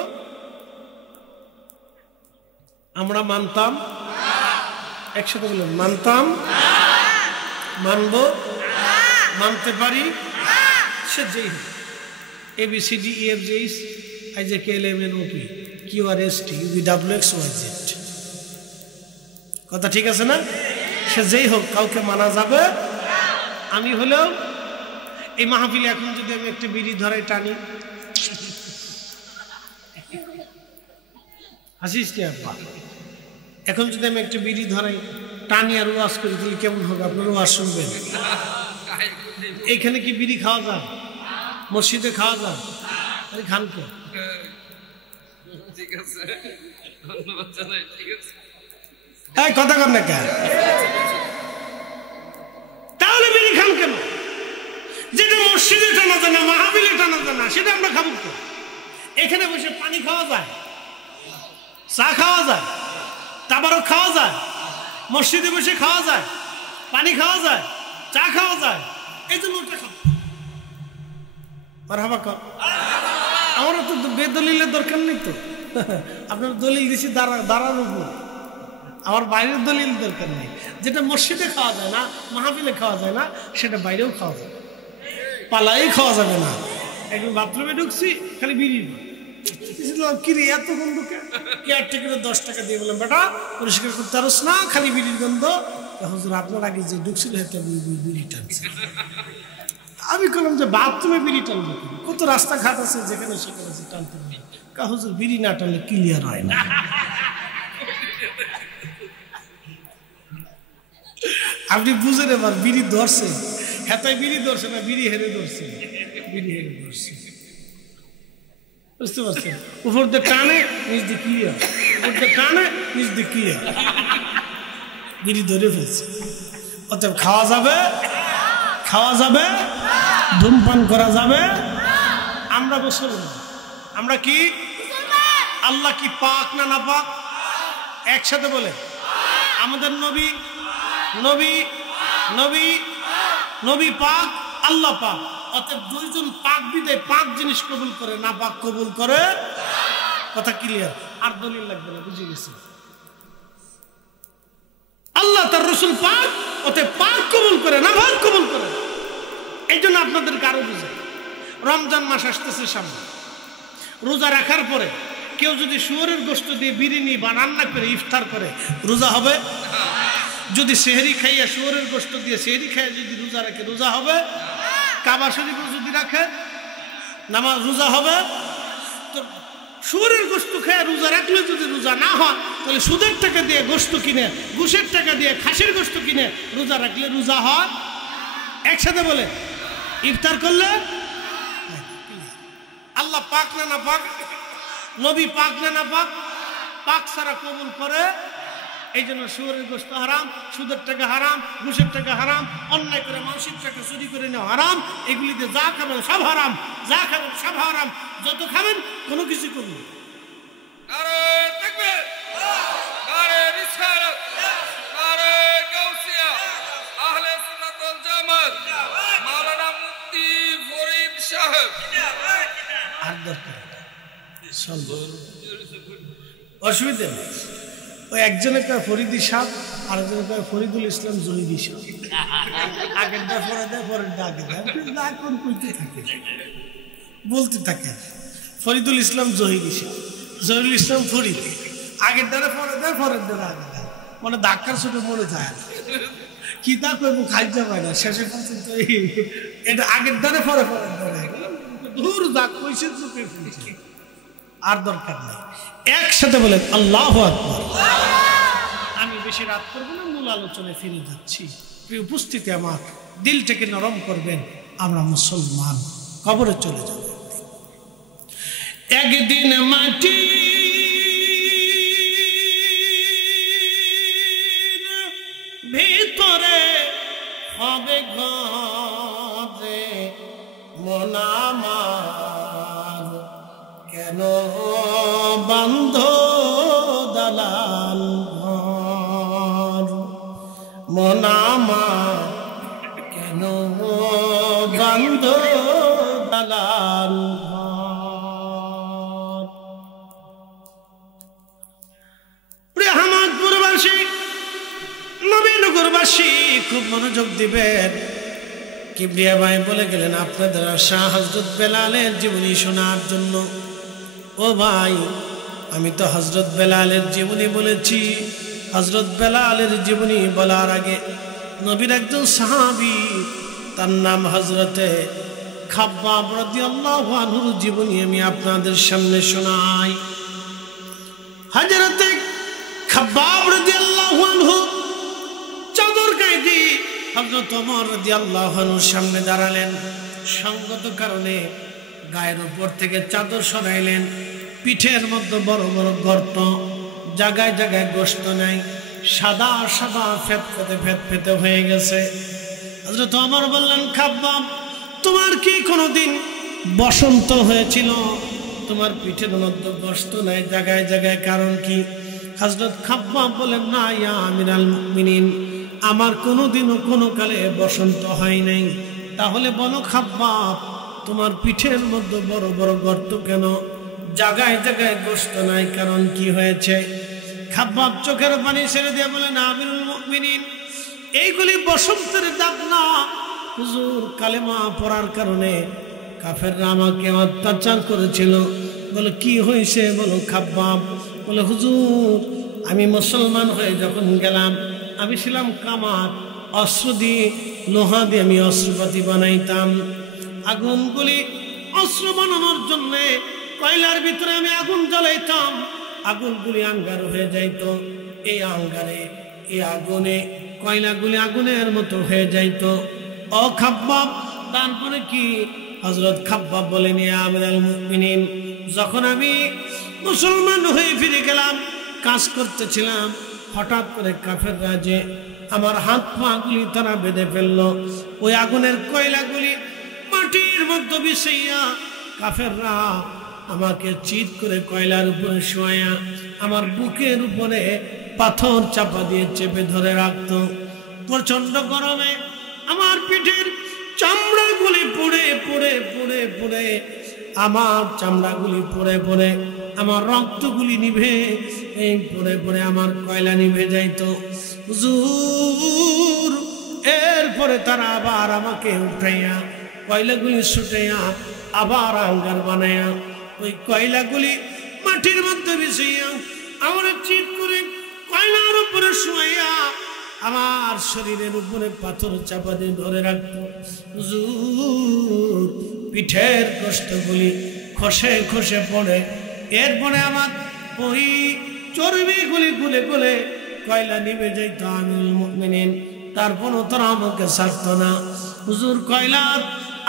আমরা মানতাম? একসাথে বললাম মানতাম, মানব, মানতে পারি। সে যেই হোক, ABCD EFG IJK LMN OP QRST UVWXYZ। কথা ঠিক আছে না? সে যেই হোক, কাউকে মানা যাবে। আমি হলেও এই মাহফিলে এখন যদি আমি একটা বিড়ি ধরাই টানি, হাসিস কি আপা? এখন যদি আমি একটা বিড়ি ধরাই টানি আর ওয়াজ করি, তাহলে কেমন হবে? আপনারা ওয়াজ শুনবেন? এইখানে কি বিড়ি খাওয়া যায়? মসজিদে খাওয়া যায়? খান কে? কথা কর না কেন? তাহলে বিড়ি খান কেন? যেটা মসজিদে টানা যায় না, মাহফিলে টানা যায় না, সেটা আমরা খাবো তো? এখানে বসে পানি খাওয়া যায়, চা খাওয়া যায়, তাবারক খাওয়া যায়, মসজিদে বসে খাওয়া যায়, পানি খাওয়া যায়, চা খাওয়া যায়। এই জন্য ওটা খাবো। আমারও তো বেদলিলের দরকার নেই তো। আপনার দলিল দিচ্ছি দাঁড়ার উপর, আমার বাইরের দলিল দরকার নেই। যেটা মসজিদে খাওয়া যায় না, মাহফিলে খাওয়া যায় না, সেটা বাইরেও খাওয়া যায়। পালাই খাওয়া যাবে না। একদম বাথরুমে ঢুকছি, খালি বিড়ি কিরে এত গন্ধ কেয়ারটেকারের 10 টাকা দিয়ে বললাম, বেটা পরিষ্কার করতে পারস না, খালি বিড়ির গন্ধ। হুজুর আপনার আগে যে ঢুকছিল বিড়ি টানছে। আমি বললাম যে বাথরুমে বিড়ি টানবে, কত রাস্তাঘাট আছে যেখানে সেখানে টানতে পারি। হুজুর বিড়ি না টানলে ক্লিয়ার হয় না। আপনি বুঝেন এবার বিড়ি ধরছে, হেতায় বিড়ি ধরছে না, বিড়ি হেরে ধরছে, বিড়ি হেরে ধরছে। বুঝতে পারছেন? উপর দিয়ে টানে, নিচ দিয়ে ক্লিয়ার, উপর দিয়ে টানে, নিচ দিয়ে ক্লিয়ার, বিড়ি ধরে ফেলছে। অতএব খাওয়া যাবে, খাওয়া যাবে, ধূমপান করা যাবে। আমরা মুসলমান, আমরা কি? আল্লাহ কি পাক না না পাক? একসাথে বলে আমাদের নবী নবী নবী নবী পাক আল্লাহ পাক, অতএব দুইজন পাক বিদায় পাক জিনিস কবুল করে, না পাক কবুল করে। কথা ক্লিয়ার? আর দলিল লাগবে না, বুঝে গেছে? আল্লাহ তার রসুল পাক, অতএব পাক কবুল করে, না পাক কবুল করে। এই জন্য আপনাদের কারো বুঝে, রমজান মাস আসতেছে সামনে, রোজা রাখার পরে কেউ যদি শুয়োরের গোশত দিয়ে বিরিয়ানি বা রান্না করে ইফতার করে, রোজা হবে? যদি সেহরি খাইয়া শুয়োরের গোশত দিয়ে সেহরি খাইয়া যদি রোজা রাখে, রোজা হবে? কাবা শরীফ যদি রাখে, নামাজ রোজা হবে? তো শুয়োরের গোশত খাইয়া রোজা রাখলে যদি রোজা না হয়, তাহলে সুদের টাকা দিয়ে গোশত কিনে, ঘুষের টাকা দিয়ে খাসির গোশত কিনে রোজা রাখলে রোজা হয়? একসাথে বলে ইফতার করলে আল্লাহ পাক না না পাক, নবী পাক না না পাক, পাক ছাড়া কবুল করে। এই জন্য শুয়োরের গোশত হারাম, সুদের টাকা হারাম, ঘুষের টাকা হারাম, অন্যায় করে মানুষের টাকা চুরি করে নেওয়া হারাম। এগুলিতে যা খাবেন সব হারাম, যা খাবেন সব হারাম। যত খাবেন কোনো কিছু করবেন। অসুবিধা নেই, ওই একজনের কয় ফরিদি সাহেব, আরেকজনের কয় ফরিদুল ইসলাম জহিদি সাহেব। আগেরটা পরে দেয়, পরেরটা আগে দেয়, কোন কইতে থাকে, বলতে থাকে ফরিদুল ইসলাম জহিদি সাহেব, জহিরুল ইসলাম ফরিদ। আগের দ্বারা পরে দেয়, পরের দ্বারা আগে দেয়, মানে ধাক্কার ছোট মনে যায় না, কি তা করবো খাইতে পারে না। শেষে পর্যন্ত এটা আগের দ্বারা পরে পরের দ্বারা দূর দাগ কইছে, চুপে ফেলছে, আর দরকার নেই। একসাথে বলেন আল্লাহু আকবার। আমি বেশি রাত করবো না, মূল আলোচনায় ফিরে যাচ্ছি। প্রিয় উপস্থিতি, আমার দিলটাকে নরম করবেন। আমরা মুসলমান, কবরে চলে যাব একদিন। মাটি ভিতরে হবে ঘরে মনামার, কেন বান্ধ দালাল ঘর মনামার, কেন বান্ধ দালাল ঘর। প্রিয় হামাদপুরবাসী, নবীনগরবাসী, খুব মনোযোগ দিবেন। কিবরিয়া ভাই বলে গেলেন আপনাদের আশা হযরত বেলালের জীবনী শোনার জন্য। ও ভাই, আমি তো হযরত বেলালের জীবনী বলেছি। হযরত বেলালের জীবনী বলার আগে নবীর একজন সাহাবী, তার নাম হযরতে খাব্বাব রাদিয়াল্লাহু আনহুর জীবনী আমি আপনাদের সামনে শোনাই। হযরতে খাব্বাব রাদিয়াল্লাহু আনহু চাদর গায়ে দিয়ে হযরত ওমর রাদিয়াল্লাহু আনহুর সামনে দাঁড়ালেন। সঙ্গত কারণে গায়ের উপর থেকে চাদর সরাইলেন। পিঠের মধ্যে বড় বড় গর্ত, জায়গায় জায়গায় গোশত নাই, সাদা সাদা ফেতে হয়ে গেছে। হযরত ওমর বললেন, খাব্বাব, তোমার কি কোনোদিন বসন্ত হয়েছিল? তোমার পিঠের মধ্যে গোশত নাই, জায়গায় জায়গায়, কারণ কি? হযরত খাব্বাব বলেন, না ইয়া আমিরাল মুমিনিন, আমার কোনোদিনও কোনো কালে বসন্ত হয় নাই। তাহলে বলো খাব্বাব, তোমার পিঠের মধ্যে বড় বড় গর্ত কেন, জায়গায় জায়গায় গোশত নাই, কারণ কি হয়েছে? খাব্বাব চোখের পানি ছেড়ে দিয়ে বলেন, আমিরুল মুমিনিন, এইগুলি বসন্তের দাগ না, হুজুর কালেমা পড়ার কারণে কাফেররা আমাকে অত্যাচার করেছিল। বলে কি হয়েছে বলো খাব্বাব? বলে হুজুর, আমি মুসলমান হয়ে যখন গেলাম, আমি ছিলাম কামার, অস্ত্র দিয়ে, লোহা দিয়ে আমি অস্ত্রপাতি বানাইতাম। আগুনগুলি অস্ত্র বানানোর জন্য কয়লার ভিতরে আমি আগুন জ্বালাইতাম, আগুনগুলি আঙ্গার হয়ে যাইত। এই আঙ্গারে, এই আগুনে কয়লাগুলি আগুনের মতো হয়ে যাইত। ও খাব্বাব, তারপরে কি? হযরত খাব্বাব বলেন, ইয়া আমিরাল মুমিনিন, যখন আমি মুসলমান হয়ে ফিরে গেলাম, কাজ করতেছিলাম, হঠাৎ করে কাফেররা যে আমার হাত পা গুলি তারা বেঁধে ফেললো। ওই আগুনের কয়লাগুলি মাটির মধ্যে বিছাইয়া কাফেররা আমাকে চিৎ করে কয়লার উপরে শোয়া আমার বুকের উপরে পাথর চাপা দিয়ে চেপে ধরে রাখতো। প্রচন্ড গরমে আমার পিঠের চামড়াগুলি পুড়ে পুড়ে পুড়ে পুড়ে আমার চামড়াগুলি পুড়ে পুড়ে আমার রক্তগুলি নিভে এই পুড়ে পুড়ে আমার কয়লা নিভে যাইতো। হুজুর এরপরে তারা আবার আমাকে উঠাইয়া কয়লাগুলি ছুটাইয়া আবার আঙ্গার বানাইয়া ওই কয়লাগুলি মাটির মধ্যে মিশাইয়া আমার চিৎ করে কয়লার উপরে শুয়াইয়া আমার শরীরের উপরে পাথর চাপা দিয়ে ধরে রাখতো। হুজুর পিঠের কষ্টগুলি খসে খসে পড়ে এরপরে আমার ওই চর্বিগুলি গুলে গুলে কয়লা নিভে যাইতো। আমিরুল মুমিনিন তারপরও তারা আমাকে ছাড়তো না। হুজুর কয়লার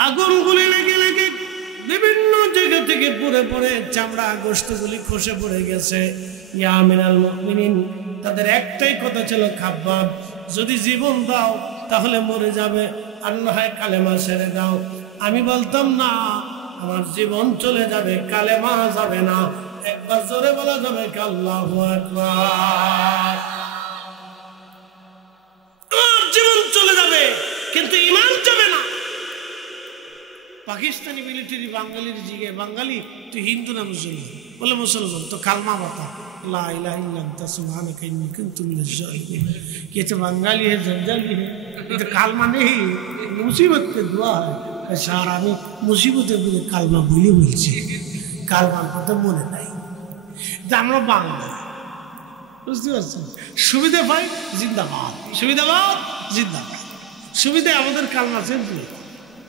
আগুনগুলি লেগে লেগে বিভিন্ন জায়গা থেকে পুড়ে পড়ে চামড়া গোশতগুলি খসে পড়ে গেছে। ইয়া আমিরুল মুমিনিন তাদের একটাই কথা ছিল, খাব্বাব যদি জীবন দাও তাহলে মরে যাবে, আর না হয় কালেমা ছেড়ে দাও। আমি বলতাম না, আমার জীবন চলে যাবে, কালেমা যাবে না। একবার জোরে বলা যাবে আল্লাহু আকবার। আমার জীবন চলে যাবে কিন্তু ঈমান যাবে না। পাকিস্তানি মিলিটারি বাঙালির জিগে, বাঙালি তুই হিন্দু না মুসলমান? বলে মুসলমান। তো কালমা বাতা লা ইলাহা ইল্লা আনতা সুবহানাকা ইন্নী কুনতু মিনাজ জালিমিন। ये तो बंगाली है, जंजाली है, ये तो कालमा नहीं, मुसीबत पे दुआ है। सारा আমি মুসিবতে বলে কালমা বলে বলছি, কালমার কথা মনে নাই। আমরা বাংলা, বুঝতে পারছেন? সুবিধা পাই জিন্দাবাদ, সুবিধাবাদ জিন্দাবাদ। সুবিধা আমাদের কালমা চেঞ্জ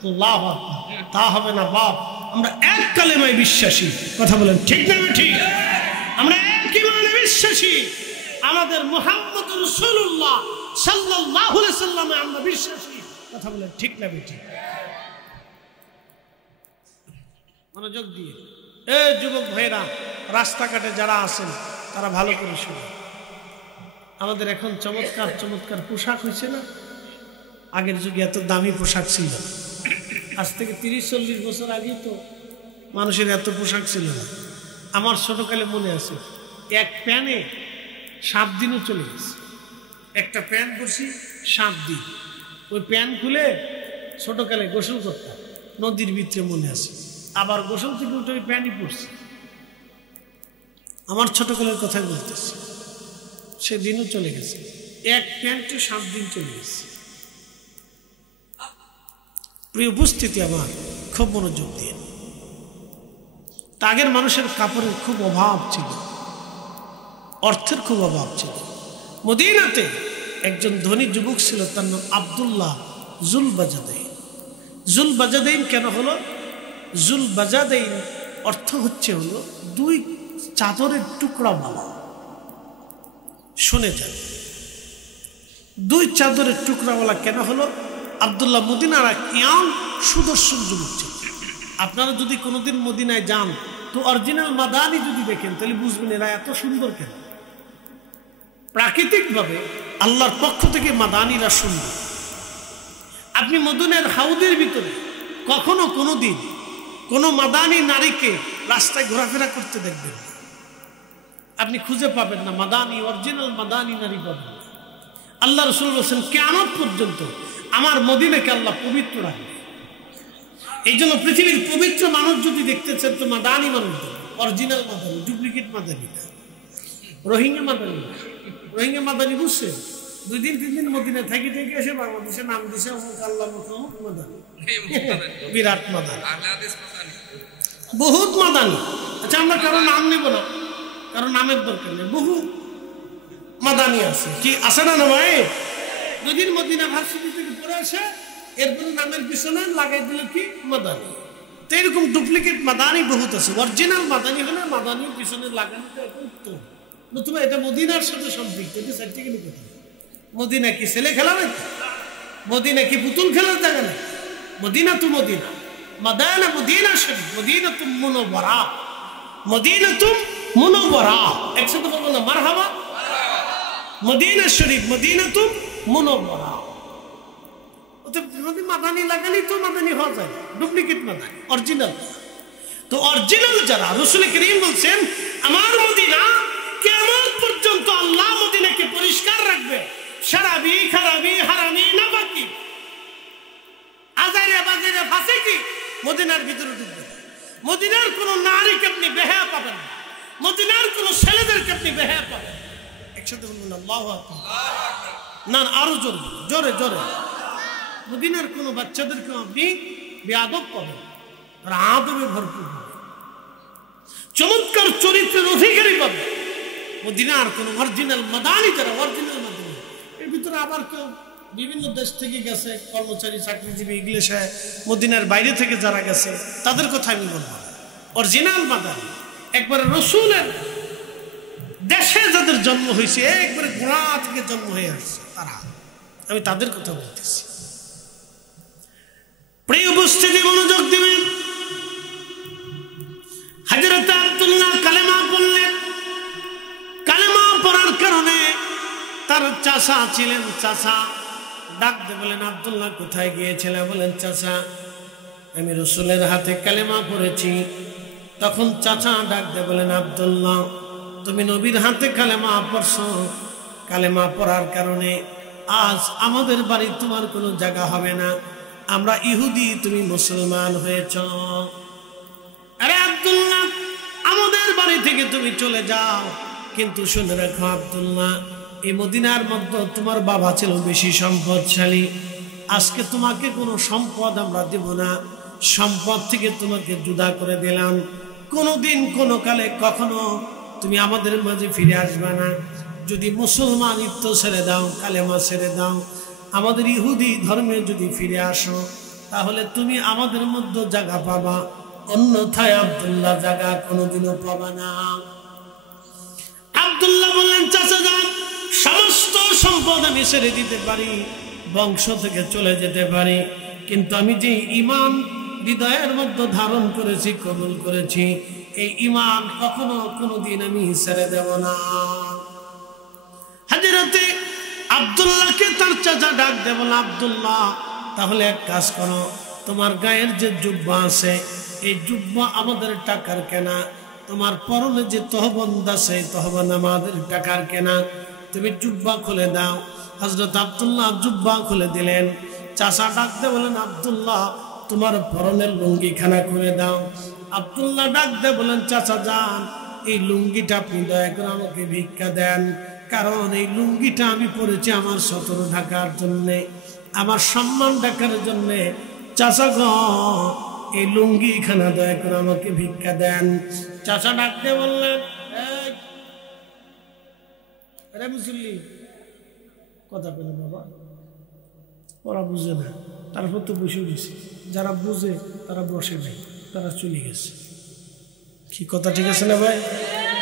আল্লাহু আকবার, তা হবে না বাপ। আমরা এক কালেমায় বিশ্বাসী, কথা বলেন ঠিক না ঠিক? আমরা এক ইমানে বিশ্বাসী, আমাদের মুহাম্মদ রাসূলুল্লাহ সাল্লাল্লাহু আলাইহি সাল্লামে আমরা বিশ্বাসী, কথা বলেন ঠিক না ঠিক? মনোযোগ দিয়ে যুবক ভাইরা, রাস্তাঘাটে যারা আছেন তারা ভালো করে শুনুন। আমাদের এখন চমৎকার চমৎকার পোশাক হয়েছে না? আগের যুগে এত দামি পোশাক ছিল, আজ থেকে 30-40 বছর আগেই তো মানুষের এত পোশাক ছিল না। আমার ছোটকালে মনে আছে, এক প্যানে 7 দিনও চলে গেছে। একটা প্যান পরছি 7 দিন। ওই প্যান খুলে ছোটকালে গোসল করতাম নদীর ভিতরে, মনে আছে। আবার গোসল থেকে উঠে ওই প্যানই পরছি। আমার ছোটকালের কথাই বলতেছি, সেদিনও চলে গেছে। এক প্যান্টে 7 দিন চলে গেছে। প্রিয় উপস্থিতি আমার, খুব মনোযোগ দিয়ে। আগের মানুষের কাপড়ের খুব অভাব ছিল, অর্থের খুব অভাব ছিল। মদিনাতে একজন ধনী যুবক ছিল, তার নাম আব্দুল্লাহ জুলবাজাদাইন। জুলবাজাদাইন কেন হলো? জুলবাজাদাইন অর্থ হচ্ছে হলো 2 চাদরের টুকরা বাবা। শুনে যান, 2 চাদরের টুকরাওয়ালা কেন হলো? আব্দুল্লাহ মদিনার এক ইয়াং সুদর্শন যুবক ছিল। আপনারা যদি কোনোদিন মদিনায় যান তো অরিজিনাল মাদানি যদি দেখেন তাহলে বুঝবেন এরা এত সুন্দর কেন। প্রাকৃতিকভাবে আল্লাহর পক্ষ থেকে মাদানিরা সুন্দর। আপনি মদিনার হাউদের ভিতরে কখনো কোনোদিন কোনো মাদানি নারীকে রাস্তায় ঘোরাফেরা করতে দেখবেন না, আপনি খুঁজে পাবেন না। মাদানি, অরিজিনাল মাদানি নারী পাবেন। আল্লাহ রাসূল বলেছেন কিয়ামত পর্যন্ত আমার মদিনাকে আল্লাহ পবিত্র রাখবে। এই জন্য পৃথিবীর পবিত্র মানুষ যদি দেখতে চান তো মাদানি মানুষ, অরিজিনাল মাদানি, ডুপ্লিকেট মাদানি না, রোহিঙ্গা মাদানি। রোহিঙ্গা মাদানি বুঝছেন? 2 দিন 3 দিন মদিনায় থাকি থেকে এসে বাংলাদেশে নাম দিছে আল্লাহ মুহাম্মদ মাদানি, বিরাট মাদানি, বহুত মাদানি। আচ্ছা, আমরা কারো নাম নেব না, কারো নামের দরকার নেই, বহু মাদানি আছে। কি আছে না ভাই? 2 দিন মদিনা ভার্সিটি থেকে পড়ে আসে, এরপরে নামের পিছনে লাগাই দিল কি মাদানি। তো এরকম ডুপ্লিকেট মাদানি বহুত আছে। অরিজিনাল মাদানি হলে মাদানির পিছনে লাগানোটা উত্তম। নতুবা এটা মদিনার সাথে সম্পৃক্ত। এটা সার্টিফিকেট কোথায়? মদিনা কি ছেলে খেলা নাকি? মদিনা কি পুতুল খেলার জায়গা নাকি? মদিনা তো মদিনা, মাদানা মদিনা শরীফ, মদিনা তুম মুনওয়ারা, মদিনা তুম মুনওয়ারা। একসাথে বলবো না? মারহাবা। মদিনা শরীফ, মদিনা তুম মুনওয়ারা। মাদানি লাগালেই তো মাদানি হওয়া যায়, ডুপ্লিকেট মাদানি, অরিজিনাল। তো অরিজিনাল যারা, রাসূল করিম বলছেন আমার মদিনা কিয়ামত পর্যন্ত আল্লাহ মদিনাকে মদিনার কোন ছেলেদেরকে আপনি বেহায়া পাবেন। একসাথে বলবেন আল্লাহু আকবার। না আরো জোরে জোরে জোরে। মদিনার কোন বাচ্চাদেরকে আপনি বেয়াদব পাবেন, তারা আদবে ভরপুর হবে, চমৎকার চরিত্রের অধিকারী পাবে। মদিনার কোন অরিজিনাল মাদানি, যারা অরিজিনাল মাদানি, এর ভিতরে আবার কেউ বিভিন্ন দেশ থেকে গেছে, কর্মচারী চাকরিজীবী ইংলিশে, মদিনার বাইরে থেকে যারা গেছে তাদের কথা আমি বলবো। অরিজিনাল মাদানি একবারে রসুলের দেশে যাদের জন্ম হয়েছে, একবারে গোড়া থেকে জন্ম হয়ে আসছে তারা, আমি তাদের কথা বলতেছি। প্রিয় উপস্থিতি, মনোযোগ দিবেন। হযরত আব্দুল্লাহ কালেমা পড়লেন। কালেমা পড়ার কারণে তার চাচা ছিলেন, চাচা ডাক দিয়ে বলেন, আব্দুল্লাহ কোথায় গিয়েছিলেন? বলেন, চাচা আমি রসুলের হাতে কালেমা পড়েছি। তখন চাচা ডাক দিয়ে বলেন, আব্দুল্লাহ তুমি নবীর হাতে কালেমা পড়ছো, কালেমা পড়ার কারণে আজ আমাদের বাড়ি তোমার কোনো জায়গা হবে না, আমরা ইহুদি, তুমি মুসলমান হয়েছ। আরে আব্দুল্লাহ আমাদের বাড়ি থেকে তুমি চলে যাও, কিন্তু শুনে রাখো আব্দুল্লাহ, এই মদিনার মধ্যে তোমার বাবা ছিল বেশি সম্পদশালী, আজকে তোমাকে কোনো সম্পদ আমরা দেব না, সম্পদ থেকে তোমাকে জুদা করে দিলাম, কোনোদিন কোনো কালে কখনো তুমি আমাদের মাঝে ফিরে আসবে না। যদি মুসলমানিত্ব ছেড়ে দাও, কালেমা ছেড়ে দাও, আমাদের ইহুদি ধর্মে যদি ফিরে আসো, তাহলে তুমি আমাদের মধ্যে জায়গা পাবা, অন্যথায় আব্দুল্লাহ জায়গা কোনোদিনও পাবা না। আব্দুল্লাহ বললেন, চাচা যান, সমস্ত সম্পদ আমি ছেড়ে দিতে পারি, বংশ থেকে চলে যেতে পারি, কিন্তু আমি যে ঈমান হৃদয়ের মধ্যে ধারণ করেছি, কবুল করেছি, এই ঈমান কখনো কোনোদিন আমি ছেড়ে দেব না। হযরতে আব্দুল্লাহকে তার চাচা ডাক দেব, আব্দুল্লাহ তাহলে এক কাজ করো, তোমার গায়ের যে জুব্বা আছে, এই জুব্বা আমাদের টাকার কেনা, তোমার পরনে যে তহবন্দ আছে, তহবন্দ আমাদের টাকার কেনা, তুমি জুব্বা খুলে দাও। হযরত আব্দুল্লাহ জুব্বা খুলে দিলেন। চাচা ডাক দে বলেন, আব্দুল্লাহ তোমার পরনের লুঙ্গিখানা খুলে দাও। আব্দুল্লাহ ডাক দে বলেন, চাচা যান, এই লুঙ্গিটা আপনি দয়া করে আমাকে ভিক্ষা দেন, কারণ এই লুঙ্গিটা আমি পরেছি আমার সতর ঢাকার জন্যে, আমার সম্মান ঢাকার জন্যে। চাচা গ এই লুঙ্গিখানা দয়া করে আমাকে ভিক্ষা দেন। চাচা ডাক দে বললেন, আরে মুসল্লি কথা বলে বাবা, ওরা বুঝে না, তারপর তো বসে গেছে, যারা বুঝে তারা বসে নেই, তারা চলে গেছে। কি কথা ঠিক আছে না ভাই?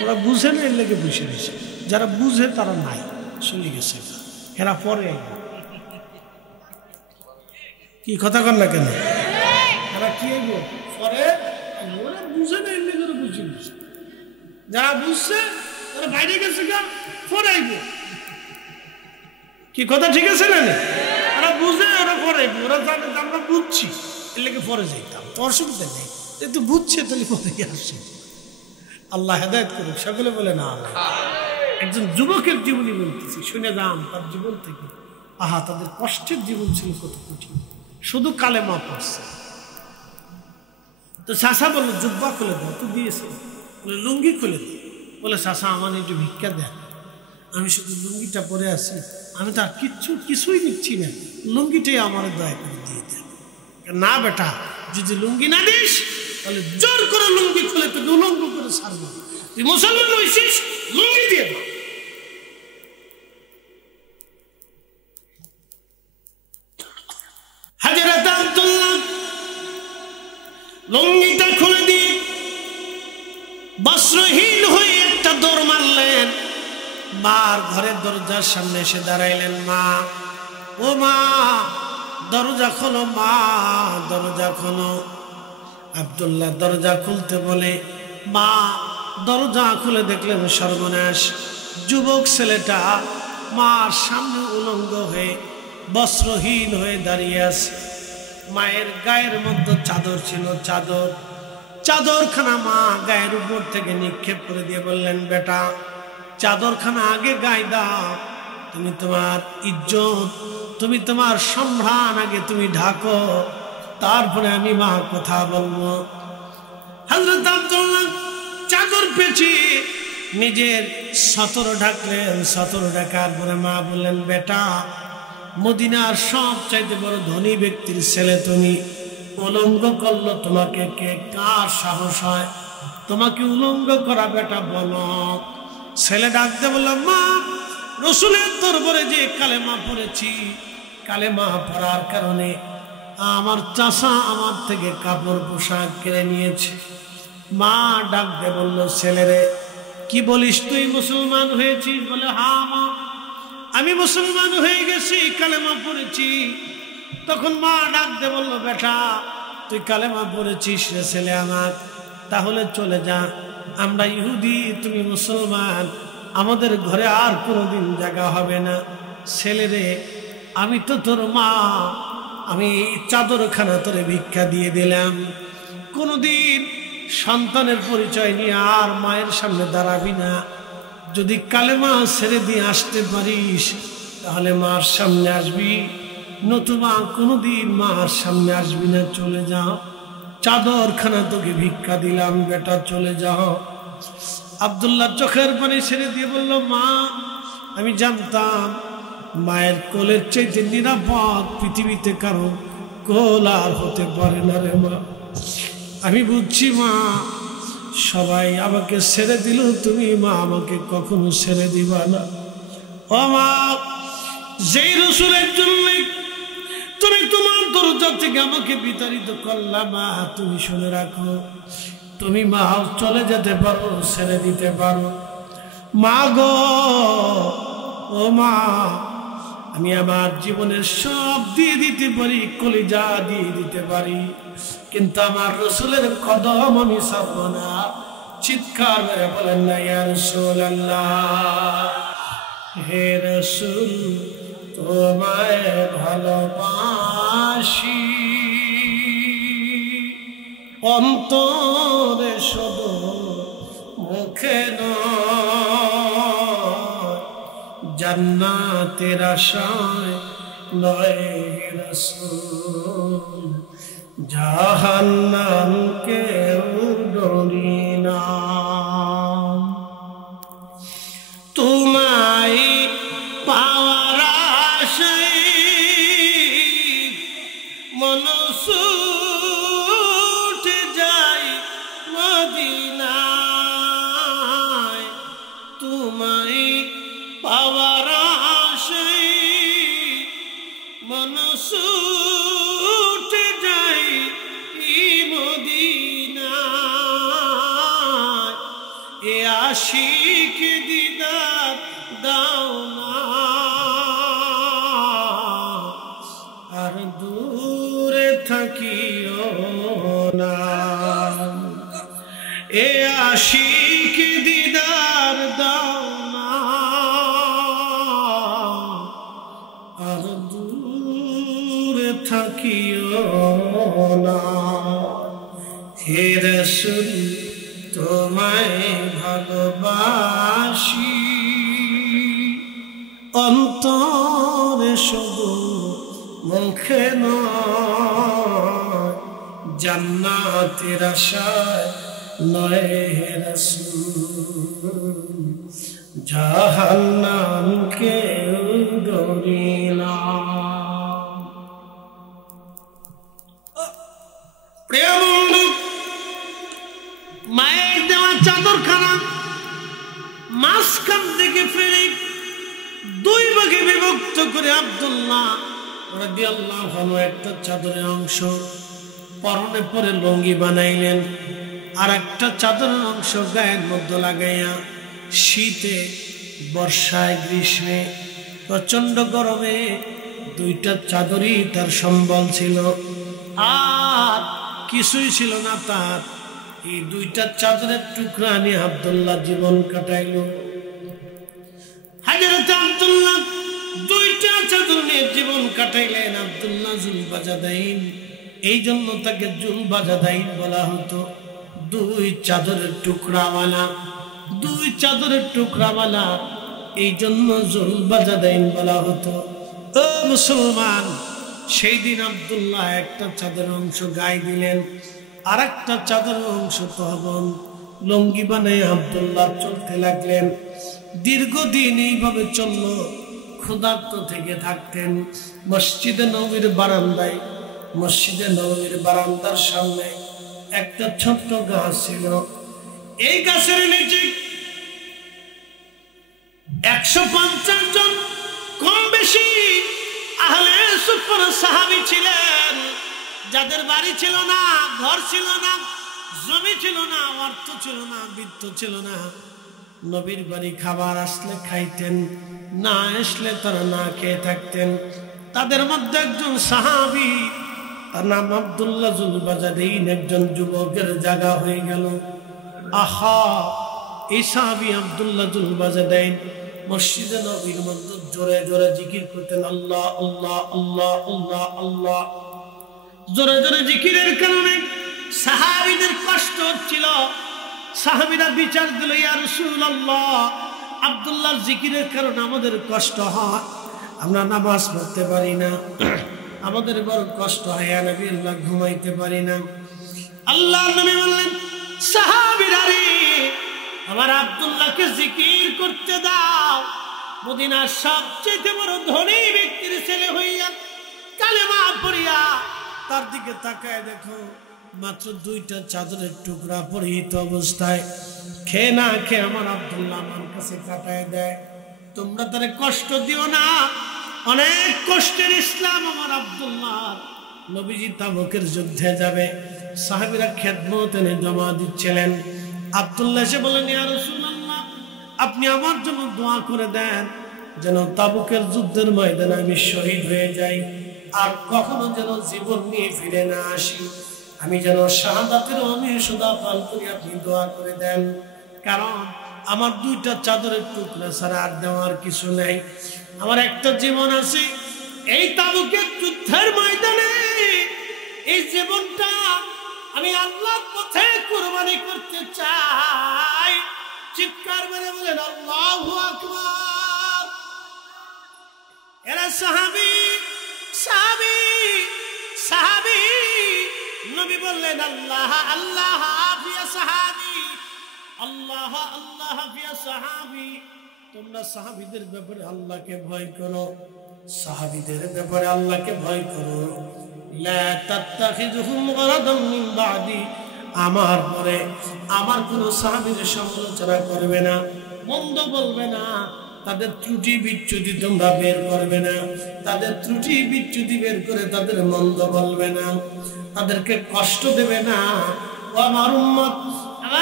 ওরা বুঝে না, এর লেগে বসে গেছে, যারা বুঝে তারা নাই, চলে গেছে, এরা পরে আইবে। কি কথা কর না কেন? এরা কি আইব পরে? ওরা বুঝে না, এর লেগে বুঝে গেছে। যারা বুঝছে তারা বাইরে গেছে, পরে আইব। কি কথা ঠিক আছে না? ওরা বুঝে, ওরা পরে, ওরা জানে আমরা বুঝছি, এর লেগে পরে যাইতাম, তো অসুবিধা নেই, যেহেতু বুঝছে তাহলে পরে আসে। আল্লাহ হেদায়েত করুক, সকলে বলে না। একজন যুবকের জীবনী বলতেছি, শুনে যান তার জীবন থেকে। আহা, তাদের কষ্টের জীবন ছিল কত কঠিন, শুধু কালেমা পড়ছে। তো চাষা বললো, জুব্বা খুলে দাও, তো দিয়েছে, বলে লুঙ্গি খুলে দাও। বলে, চাষা আমার একটু ভিক্ষা দেন, আমি শুধু লুঙ্গিটা পরে আছি, আমি তার কিছুই নিচ্ছি না, লুঙ্গিটাই আমার দয়া করে দিয়ে দেন। না বেটা, যদি লুঙ্গি না দিস তাহলে জোর করে লুঙ্গি খুলে তো উলঙ্গ করে ছাড়বো, তুই মুসলমান হইছিস, লুঙ্গি দিয়ে দাও। হযরত আব্দুল্লাহ লুঙ্গিটা খুলে দিয়ে বস্ত্রহীন হয়ে একটা দৌড় মারলেন, মার ঘরের দরজার সামনে এসে দাঁড়াইলেন। মা, ও মা, দরজা খোলো, মা দরজা খোলো। আব্দুল্লাহ দরজা খুলতে বলে, মা দরজা খুলে দেখলেন সর্বনাশ, যুবক ছেলেটা মার সামনে উলঙ্গ হয়ে বস্ত্রহীন হয়ে দাঁড়িয়ে আছে। মায়ের গায়ের মধ্যে চাদর ছিল, চাদরখানা মা গায়ের উপর থেকে নিক্ষেপ করে দিয়ে বললেন, বেটা চাদরখানা আগে গায়ে দাও, তুমি তোমার ইজ্জত, তুমি তোমার সম্ভ্রাণ আগে তুমি ঢাকো, তারপরে আমি মা কথা বলবো। হযরত আব্দুল্লাহ চাদর পেঁচিয়ে নিজের সতর ঢাকলেন। সতর ঢাকার পরে মা বললেন, বেটা, মদিনার সব চাইতে বড় ধনী ব্যক্তির ছেলে তুমি, উলঙ্গ করলো তোমাকে কে? কার সাহস হয় তোমাকে উলঙ্গ করা? বেটা বলো। ছেলে ডাকতে বলল, মা, রসুলের দরবারে যে কালেমা পড়েছি, কালেমা পড়ার কারণে আমার চাচা আমার থেকে কাপড় পোশাক কেড়ে নিয়েছে। মা ডাকতে বলল, ছেলেরে, কি বলিস, তুই মুসলমান হয়েছিস? বলে, হ্যাঁ মা, আমি মুসলমান হয়ে গেছি, কালেমা পড়েছি। তখন মা ডাকতে বলল, বেটা, তুই কালেমা পড়েছিস রে ছেলে আমার, তাহলে চলে যা, আমরা ইহুদি, তুমি মুসলমান, আমাদের ঘরে আর কোনোদিন জায়গা হবে না। ছেলেরে, আমি তো তোর মা, আমি চাদরখানা তোরে ভিক্ষা দিয়ে দিলাম, কোনোদিন সন্তানের পরিচয় নিয়ে আর মায়ের সামনে দাঁড়াবি না। যদি কালেমা ছেড়ে দিয়ে আসতে পারিস তাহলে মার সামনে আসবি, নতুবা কোনোদিন মার সামনে আসবি না, চলে যাও। চাদরখানা তোকে ভিক্ষা দিলাম, বেটা চলে যাও। আব্দুল্লাহ চোখের পানি ছেড়ে দিয়ে বলল, মা, আমি জানতাম মায়ের কোলের চাইতে নিরাপদ পৃথিবীতে কারো কোল আর হতে পারে না রে মা। আমি বুঝছি মা, সবাই আমাকে ছেড়ে দিল, তুমি মা আমাকে কখনো ছেড়ে দিবা না। ও মা, যেই রসুলের জন্য তুমি তোমার দরজা থেকে আমাকে বিতাড়িত করলা, মা তুমি শুনে রাখো, তুমি মা চলে যেতে পারো, ছেড়ে দিতে পারো। মা গো, ও মা, আমি আমার জীবনের সব দিয়ে দিতে পারি, কলিজা দিয়ে দিতে পারি, কিন্তু আমার রসুলের কদম আমি ছাড়ব না। চিৎকার করে বলেন না, ইয়া রাসূলুল্লাহ, হে রসুল, তোমায় ভালোবাসি, অন্তরে শুধু, মুখে নয়, জান্নাতের আশায় নয় হে রাসূল, জাহান্নাম কেউ ডরি না। তোমায় পাওয়ার আশায় মন ছুটে যায় মদিনায়, তোমায় পাওয়ার আশায় মন ছুটে যায় মদিনায়, এ আশিক দিদার দাও না, আর দূরে থাকিও না, এ আশিক দিদার দাও না, আর দূরে থাকিও না। হে রাসূল, তোমায় ভালোবাসি, অন্তরে শুধু, মুখে নয়, জান্নাতের আশায় নয় হে রাসূল, জাহান্নাম কেউ ডরি না। প্রিয় বন্ধু, মায়ের দেওয়া চাদরখানা মাঝখান থেকে ফেলে দুই ভাগে বিভক্ত করে আব্দুল্লাহ রাদিয়াল্লাহু আনহু একটা চাদরের অংশ পরনে পরে লুঙ্গি বানাইলেন, আর একটা চাদরের অংশ গায়ের মধ্যে লাগাইয়া শীতে, বর্ষায়, গ্রীষ্মে, প্রচন্ড গরমে দুইটা চাদরই তার সম্বল ছিল, আর কিছুই ছিল না তার। এই দুইটা চাদরের টুকরা নিয়ে আব্দুল্লাহ জীবন কাটাইল। হযরত আব্দুল্লাহ দুইটা চাদর নিয়ে জীবন কাটাইলেন। আব্দুল্লাহ জুলবাজাদাইন, এই জন্য তাকে জুলবাজাদাইন বলা হতো, দুই চাদরের টুকরাওয়ালা, দুই চাদরের টুকরাওয়ালা, এই জন্য জুলবাজাদাইন বলা হতো। ও মুসলমান, সেই দিন আব্দুল্লাহ একটা চাদরের অংশ গায়ে দিলেন, আর একটা চাদরের অংশ তহবন লঙ্গি বানায় আব্দুল্লাহ চলতে লাগলেন। দীর্ঘদিন এইভাবে চলল, ক্ষুধার্ত থেকে থাকতেন। মসজিদে নববীর বারান্দায়, মসজিদে নববীর বারান্দার সামনে একটা ছোট্ট গাছ ছিল। এই গাছের নিচে 150 জন কম বেশি আহলে সুফার সাহাবী ছিলেন, যাদের বাড়ি ছিল না, ঘর ছিল না, জমি ছিল না, অর্থ ছিল না, বিত্ত ছিল না। নবীর বাড়ি খাবার আসলে খাইতেন, না আসলে তারা না খেয়ে থাকতেন। তাদের মধ্যে একজন সাহাবী, তার নাম আব্দুল্লাহ জুলবাজারীন, একজন যুবকের জায়গা হয়ে গেল। আহা, এই সাহাবী আব্দুল্লাহ জুলবাজারীন মসজিদে নবীর মধ্যে জোরে জোরে জিকির করতেন, আল্লাহ আল্লাহ আল্লাহ আল্লাহ আল্লাহ। জোরে জোরে জিকিরের কারণে সাহাবীদের কষ্ট হচ্ছিল। সাহাবীরা বিচার দিল, ইয়া রাসূলুল্লাহ, আব্দুল্লাহর জিকিরের কারণে আমাদের কষ্ট হয়, আমরা নামাজ পড়তে পারি না, আমাদের বড় কষ্ট হয়, ইয়া নবী আল্লাহ, ঘুমাইতে পারি না। আল্লাহর নবী বললেন, সাহাবীরা রে, আমার আব্দুল্লাহকে জিকির করতে দাও। মদিনার সবচেয়ে বড় ধনী ব্যক্তির ছেলে হইয়া কালেমা পড়িয়া তার দিকে তাকায় দেখো, মাত্র 2টা চাদরের টুকরা পরিহিত অবস্থায় খেয়ে না খেয়ে আমার আব্দুল্লাহ আমার কাছে কাটায় দেয়। তোমরা তারে কষ্ট দিও না, অনেক কষ্টের ইসলাম আমার আব্দুল্লাহ। নবীজি তাবুকের যুদ্ধে যাবে, সাহাবীরা খেদমত এনে জমা দিচ্ছিলেন। আব্দুল্লাহ এসে বলেন, ইয়া রাসূলুল্লাহ, আপনি আমার জন্য দোয়া করে দেন যেন তাবুকের যুদ্ধের ময়দানে আমি শহীদ হয়ে যাই, আর কখনো যেন জীবন নিয়ে ফিরে না আসি। আমি যেন শাহাদাতের অমৃতসুধা পান করি, আপনি দোয়া করে দেন। কারণ আমার 2টা চাদরের টুকরা ছাড়া আর দেওয়ার কিছু নেই। আমার একটা জীবন আছে, এই তাবুকের যুদ্ধের ময়দানে এই জীবনটা আমি আল্লাহর পথে কুরবানি করতে চাই। চিৎকার মেরে বলেন আল্লাহু আকবার। এরা সাহাবী সাহাবী সাহাবী। নবী বললেন, আল্লাহ আল্লাহ ফিয়া সাহাবী, আল্লাহ আল্লাহ ফিয়া সাহাবী। তোমরা সাহাবীদের ব্যাপারে আল্লাহকে ভয় করো, সাহাবীদের ব্যাপারে আল্লাহকে ভয় করো। লা তাত্তাখিযুহুম গরাদাম মিন বাদি, আমার পরে আমার কোন সাহাবীর সমালোচনা করবে না, মন্দ বলবে না, তাদের ত্রুটি বিচ্যুতি তোমরা বের করবে না, তাদের ত্রুটি বিচ্যুতি বের করে তাদের মন্দ বলবে না, তাদেরকে কষ্ট দেবে না। ও আমার উম্মত,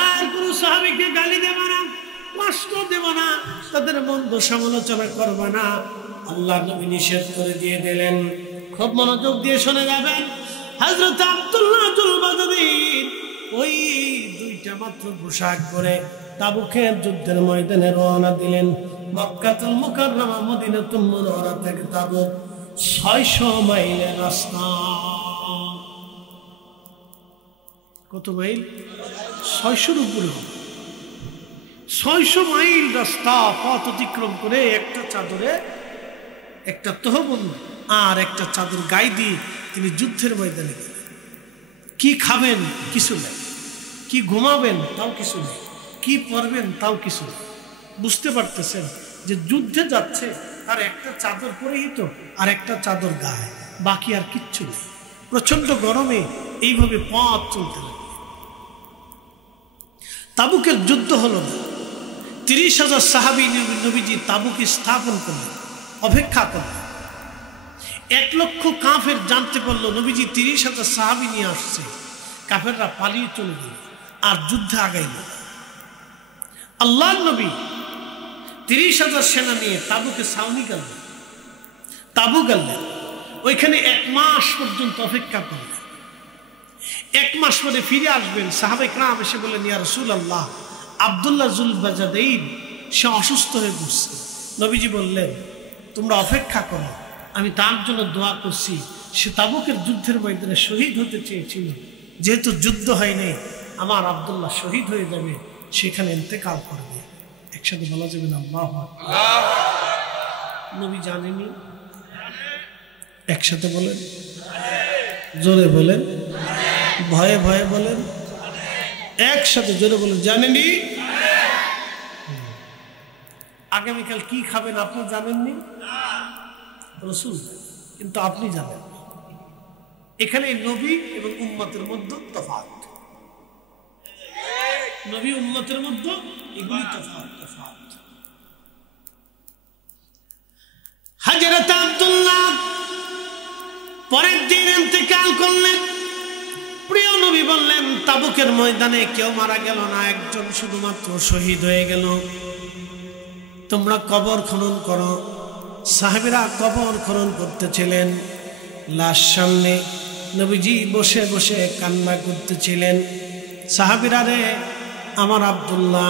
আর কোন সাহাবীকে গালি দেবে না, কষ্ট দেব না, তাদের মন্দ সমালোচনা করবে না। আল্লাহ নবী নিষেধ করে দিয়ে দিলেন। খুব মনোযোগ দিয়ে শুনে যাবেন। হযরত আব্দুল্লাহ জুলবাজারীন ওই 2টা মাত্র পোশাক পরে তাবুকের যুদ্ধের ময়দানে রওনা দিলেন। মক্কাতুল মুকাররমা মদিনাতুল মুনাওয়ারা থেকে তাবুক 600 মাইলের রাস্তা। কত মাইল? 600-র উপরে। 600 মাইল রাস্তা পথ অতিক্রম করে একটা চাদরে একটা তহবন্দ আর একটা চাদর গায়ে দিয়ে তিনি যুদ্ধের ময়দানে গেলেন। কি খাবেন? কিছু নেই। কি ঘুমাবেন? তাও কিছু নেই। কি পরবেন? তাও কিছু নেই। বুঝতে পারতেছেন যে যুদ্ধে যাচ্ছে, তার একটা চাদর পরিহিত আর একটা চাদর গায়ে, বাকি আর কিচ্ছু নেই। প্রচন্ড গরমে এইভাবে পথ চলতে লাগবে। তাবুকের যুদ্ধ হলো না। 30,000 সাহাবী নবীজি তাবুকে স্থাপন করলেন, অপেক্ষা করলেন। 1 লক্ষ কাফের জানতে পারলো নবীজি 30,000 সাহাবী নিয়ে আসছে। কাফেররা পালিয়ে চলে গেল আর যুদ্ধে আগাইল। আল্লাহর নবী 30,000 সেনা নিয়ে তাবুকে ছাউনি গেলেন, তাবু গেলেন। ওইখানে 1 মাস পর্যন্ত অপেক্ষা করলেন। 1 মাস পরে ফিরে আসবেন। সাহাবায়ে কেরাম এসে বললেন, ইয়া রাসূলুল্লাহ, আব্দুল্লাহ জুলবাজারীন সে অসুস্থ হয়ে পড়ছে। নবীজি বললেন, তোমরা অপেক্ষা করো, আমি তার জন্য দোয়া করছি। সে তাবুকের যুদ্ধের ময়দানে শহীদ হতে চেয়েছিল, যেহেতু যুদ্ধ হয়নি, আমার আব্দুল্লাহ শহীদ হয়ে যাবে, সেখানে ইন্তেকাল করবে। একসাথে বলা যাবে না আল্লাহু আকবার? নবী জানেনি? একসাথে বলেন, জোরে বলেন, ভয়ে ভয়ে বলেন। একসাথে জোরে বলে জানেনই? আগামীকাল কি খাবেন আপনি জানেননি? রাসূল, কিন্তু আপনি জানেন। এখানে নবী এবং উম্মতের মধ্যে তফাৎ, নবী উম্মতের মধ্যে এগুলি তফাৎ। হযরত আব্দুল্লাহ পরের দিন ইন্তেকাল করলেন। প্রিয় নবী বললেন, তাবুকের ময়দানে কেউ মারা গেল না, একজন শুধুমাত্র শহীদ হয়ে গেল। তোমরা কবর খনন করো। সাহাবীরা কবর খনন করতেছিলেন। লাশ সামনে নবীজি বসে বসে কান্না করতেছিলেন। সাহাবীরা রে, আমার আব্দুল্লাহ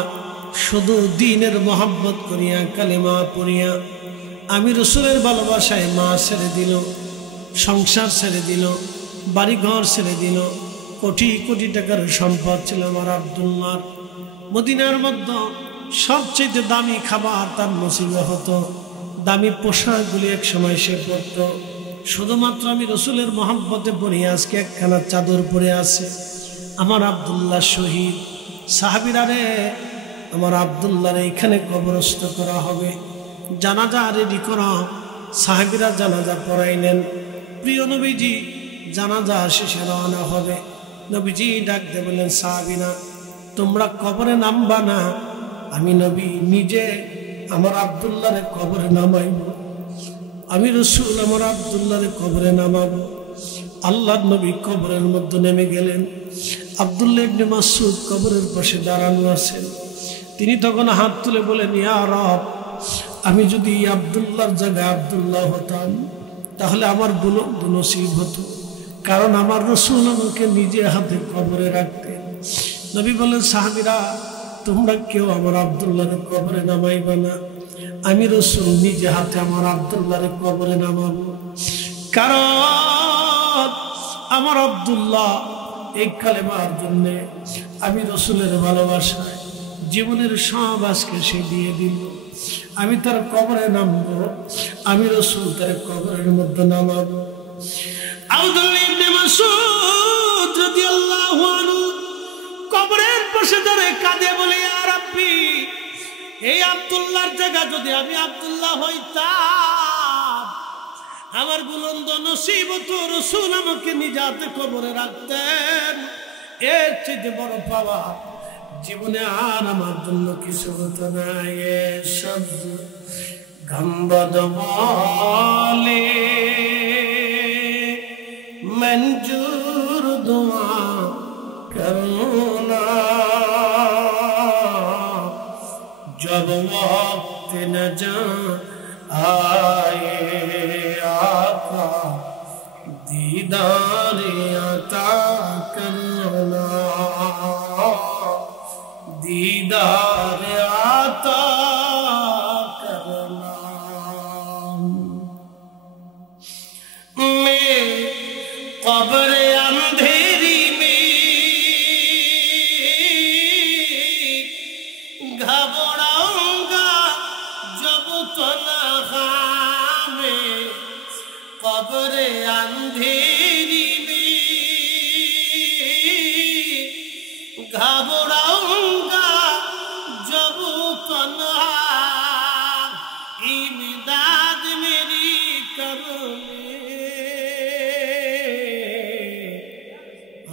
শুধু দ্বীনের মহব্বত করিয়া কালিমা পড়িয়া আমি রাসূলের ভালোবাসায় মা ছেড়ে দিল, সংসার ছেড়ে দিল, বাড়িঘর ছেড়ে দিল। কোটি কোটি টাকার সম্পদ ছিল আমার আব্দুল্লাহর। মদিনার মধ্যে সবচেয়ে দামি খাবার তার নসিবে হতো, দামি পোশাকগুলি এক সময় সে পরত। শুধুমাত্র আমি রাসূলের মহব্বতে পড়ে আজকে একখানা চাদর পরে আছে। আমার আব্দুল্লাহ শহীদ। সাহাবীরা রে, আমার আব্দুল্লাহর এইখানে কবরস্থ করা হবে, জানাজা রেডি করা। সাহাবীরা জানাজা পড়াইলেন। প্রিয় নবীজি জানাজা শেষে রওনা হবে। নবীজি ডাক দিয়ে বললেন, সাহাবীরা তোমরা কবরে নামবা না, আমি নবী নিজে আমার আব্দুল্লাহরে কবরে নামাইব। আমি রাসূল আমার আব্দুল্লাহরে কবরে নামাবো। আল্লাহর নবী কবরের মধ্যে নেমে গেলেন। আব্দুল্লাহ ইবনে মাসউদ কবরের পাশে দাঁড়ানো আছেন। তিনি তখন হাত তুলে বলেন, ইয়া রব, আমি যদি আব্দুল্লাহর জায়গায় আব্দুল্লাহ হতাম তাহলে আমার বুলন্দ নসিব হতো, কারণ আমার রাসূল আমাকে নিজে হাতে কবরে রাখতেন। নবী বলেন, সাহাবীরা তোমরা কেউ আমার আব্দুল্লাহরে কবরে নামাইবা না, আমি রাসূল নিজে হাতে আমার আব্দুল্লাহরে কবরে নামাবো। কারণ আমার আব্দুল্লাহ এই কালেমার জন্য আমি রাসূলের ভালোবাসায় জীবনের সব আজকে সে দিয়ে দিল। আমি তার কবরে নামবো, আমি রাসূল তার কবরের মধ্যে নামাবো। আব্দুল্লাহ ইবনে মাসউদ রাদিয়াল্লাহু আনহু কবরের পাশে দাঁড়িয়ে কাঁদে বলে, ইয়া রাব্বি, এই আব্দুল্লাহর জায়গা যদি আমি আব্দুল্লাহ হইতাম, আমার বুলন্দ নসিব হতো, রাসূল আমাকে নিজ হাতে কবরে রাখতেন। এর চেয়ে বড় পাওয়া জীবনে আর আমার জন্য কিছু হতো না। এসব গম্বদ বলে মঞ্জুর দুআ করনা, जब वक्त न जा आए आका दीदार अता करना, दीदार अता करना। मैं कब्र अंधेरी में घबराऊंगा जब तन्हा में, कब्र अंधेरी में घबराऊंगा जब तन्हा, इमदाद मेरी करो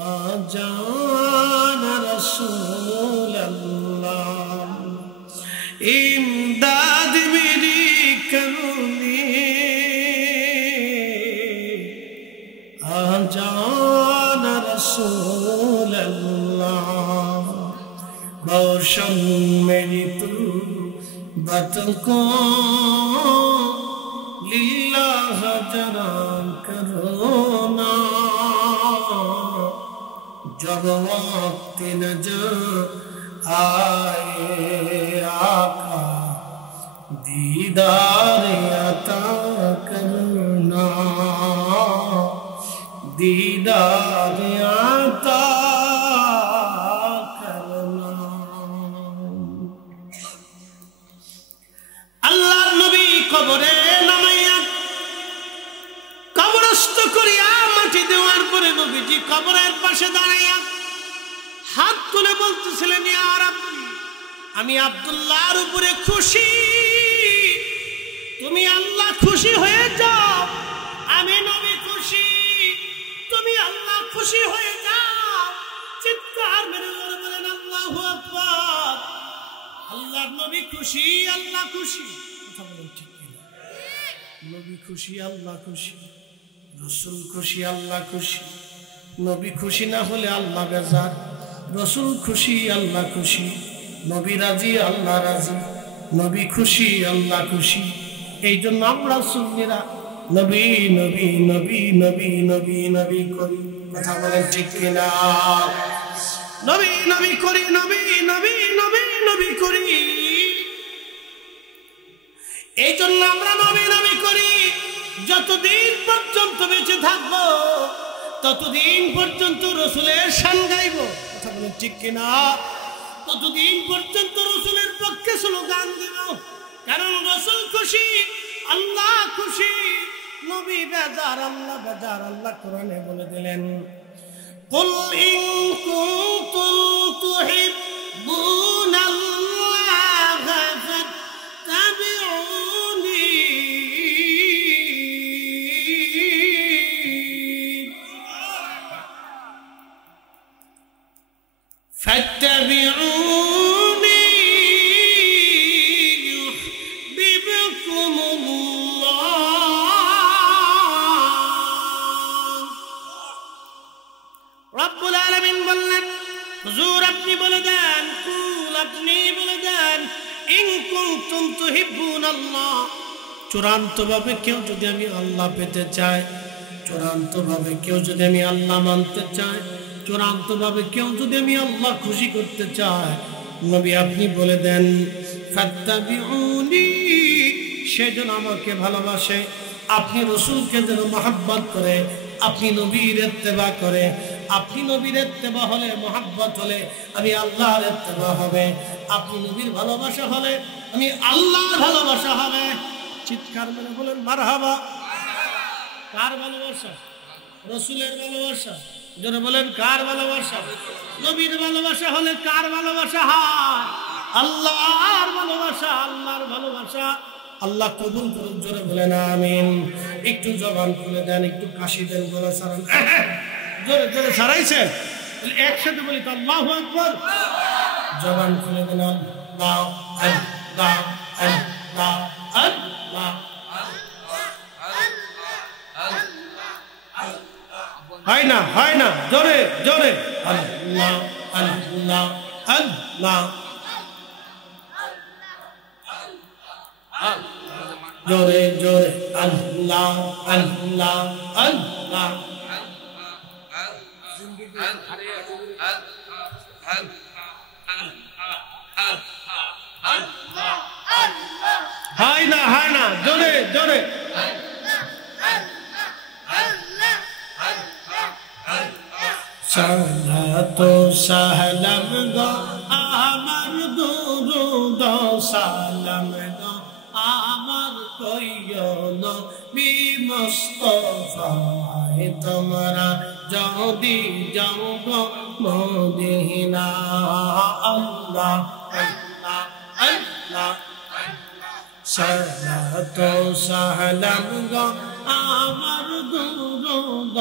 आ जाना रसूल अल्लाह, इमदाद मेरी करूनी आ जाना रसूल अल्लाह। रोशन मेरी तू बत को लिल्लाह जरा करो ना, जब वक्त न जा आए आका दीदार अता करना, दीदार अता करना। আল্লাহর নবী কবরে নামাইয়া কবরস্থ করিয়া মাটি দেওয়ার পরে নবীজি কবরের পাশে দাঁড়াইয়া হাত তুলে বলতেছিলেন, ইয়া রাব্বি, আমি আব্দুল্লাহর উপরে খুশি, তুমি আল্লাহ খুশি হয়ে যাও, আমি নবী খুশি, তুমি আল্লাহ খুশি হয়ে যাও। চিৎকার মেরে বলেন আল্লাহু আকবার। আল্লাহর নবী খুশি, আল্লাহ খুশি। কথা বলেন ঠিক কিনা? নবী খুশি, আল্লাহ খুশি, রাসূল খুশি, আল্লাহ খুশি। নবী খুশি না হলে আল্লাহ বেজার, রাসূল খুশি, আল্লাহ খুশি, নবী রাজি, আল্লাহ রাজি, নবী খুশি, আল্লাহ খুশি। এই জন্য আমরা সুন্নিরা নবী নবী নবী নবী নবী নবী করি। কথা বলেন ঠিক কিনা? নবী নবী করি, নবী নবী নবী নবী করি। এই জন্য আমরা নবী নবী করি। যতদিন পর্যন্ত বেঁচে থাকবো ততদিন পর্যন্ত রসুলের শান গাইব। কথা বলেন ঠিক কিনা? ততদিন পর্যন্ত রসুলের পক্ষে স্লোগান দিব, কারণ রসুল খুশি, আল্লাহ খুশি, নবী বেজার, আল্লাহ বেজার। আল্লাহ কোরআনে বলে দিলেন, কুল ইন কুনতুম তুহিব্বুনাল্লাহ ফাত্তাবিউনি ফাত্তাবিউনি রব্বুল আলামিন বললেন, হুজুর আপনি বলে দেন, কুল আপনি বলে দেন, ইন কুনতুম তুহিব্বুনাল্লাহ, চূড়ান্তভাবে কেউ যদি আমি আল্লাহ পেতে চাই, চূড়ান্তভাবে কেউ যদি আমি আল্লাহ মানতে চাই, চূড়ান্তভাবে কেউ যদি আমি আল্লাহ খুশি করতে চাই, নবী আপনি বলে দেন ফাত্তাবিউনি, সে যেন আমাকে ভালোবাসে, আপনি রসুলকে যেন মহব্বত করে, আপনি নবীর ইত্তেবা করে। আপনি নবীর ইত্তেবা হলে, মহব্বত হলে আমি আল্লাহর ইত্তেবা হবে। আপনি নবীর ভালোবাসা হলে আমি আল্লাহর ভালোবাসা হবে। চিৎকার মেরে বলেন মারহাবা। কার ভালোবাসা? রসুলের ভালোবাসা। যারা বলেন কার ভালোবাসা? নবীর ভালোবাসা হলে কার ভালোবাসা হয়? আল্লাহর ভালোবাসা, আল্লাহর ভালোবাসা। আল্লাহ কবুল করুন, জোরে বলেন আমিন। একটু জবান খুলে দেন, একটু কাশি দেন, গলা ছাড়ান, জোরে জোরে ছাড়াইছেন, একসাথে বলি তো আল্লাহু আকবার। জবান খুলে দেন, আল্লাহ আল্লাহ আল্লাহ আল্লাহ। হয় না, হয় না, জোরে জোরে আল্লাহ আল্লাহ আল্লাহ, জোরে জোরে আল্লাহ আল্লাহ আল্লাহ। হয় না, হয় না, জোরে জোরে। সালাতু সালাম গো আমার দুরূদ সালাম গো আমার কইও নবী মুস্তাফায়, তোমরা যদি যাও গো মদিনা। আল্লাহ আল্লাহ আল্লাহ। সালাতু সালাম গো আমার দুরূদ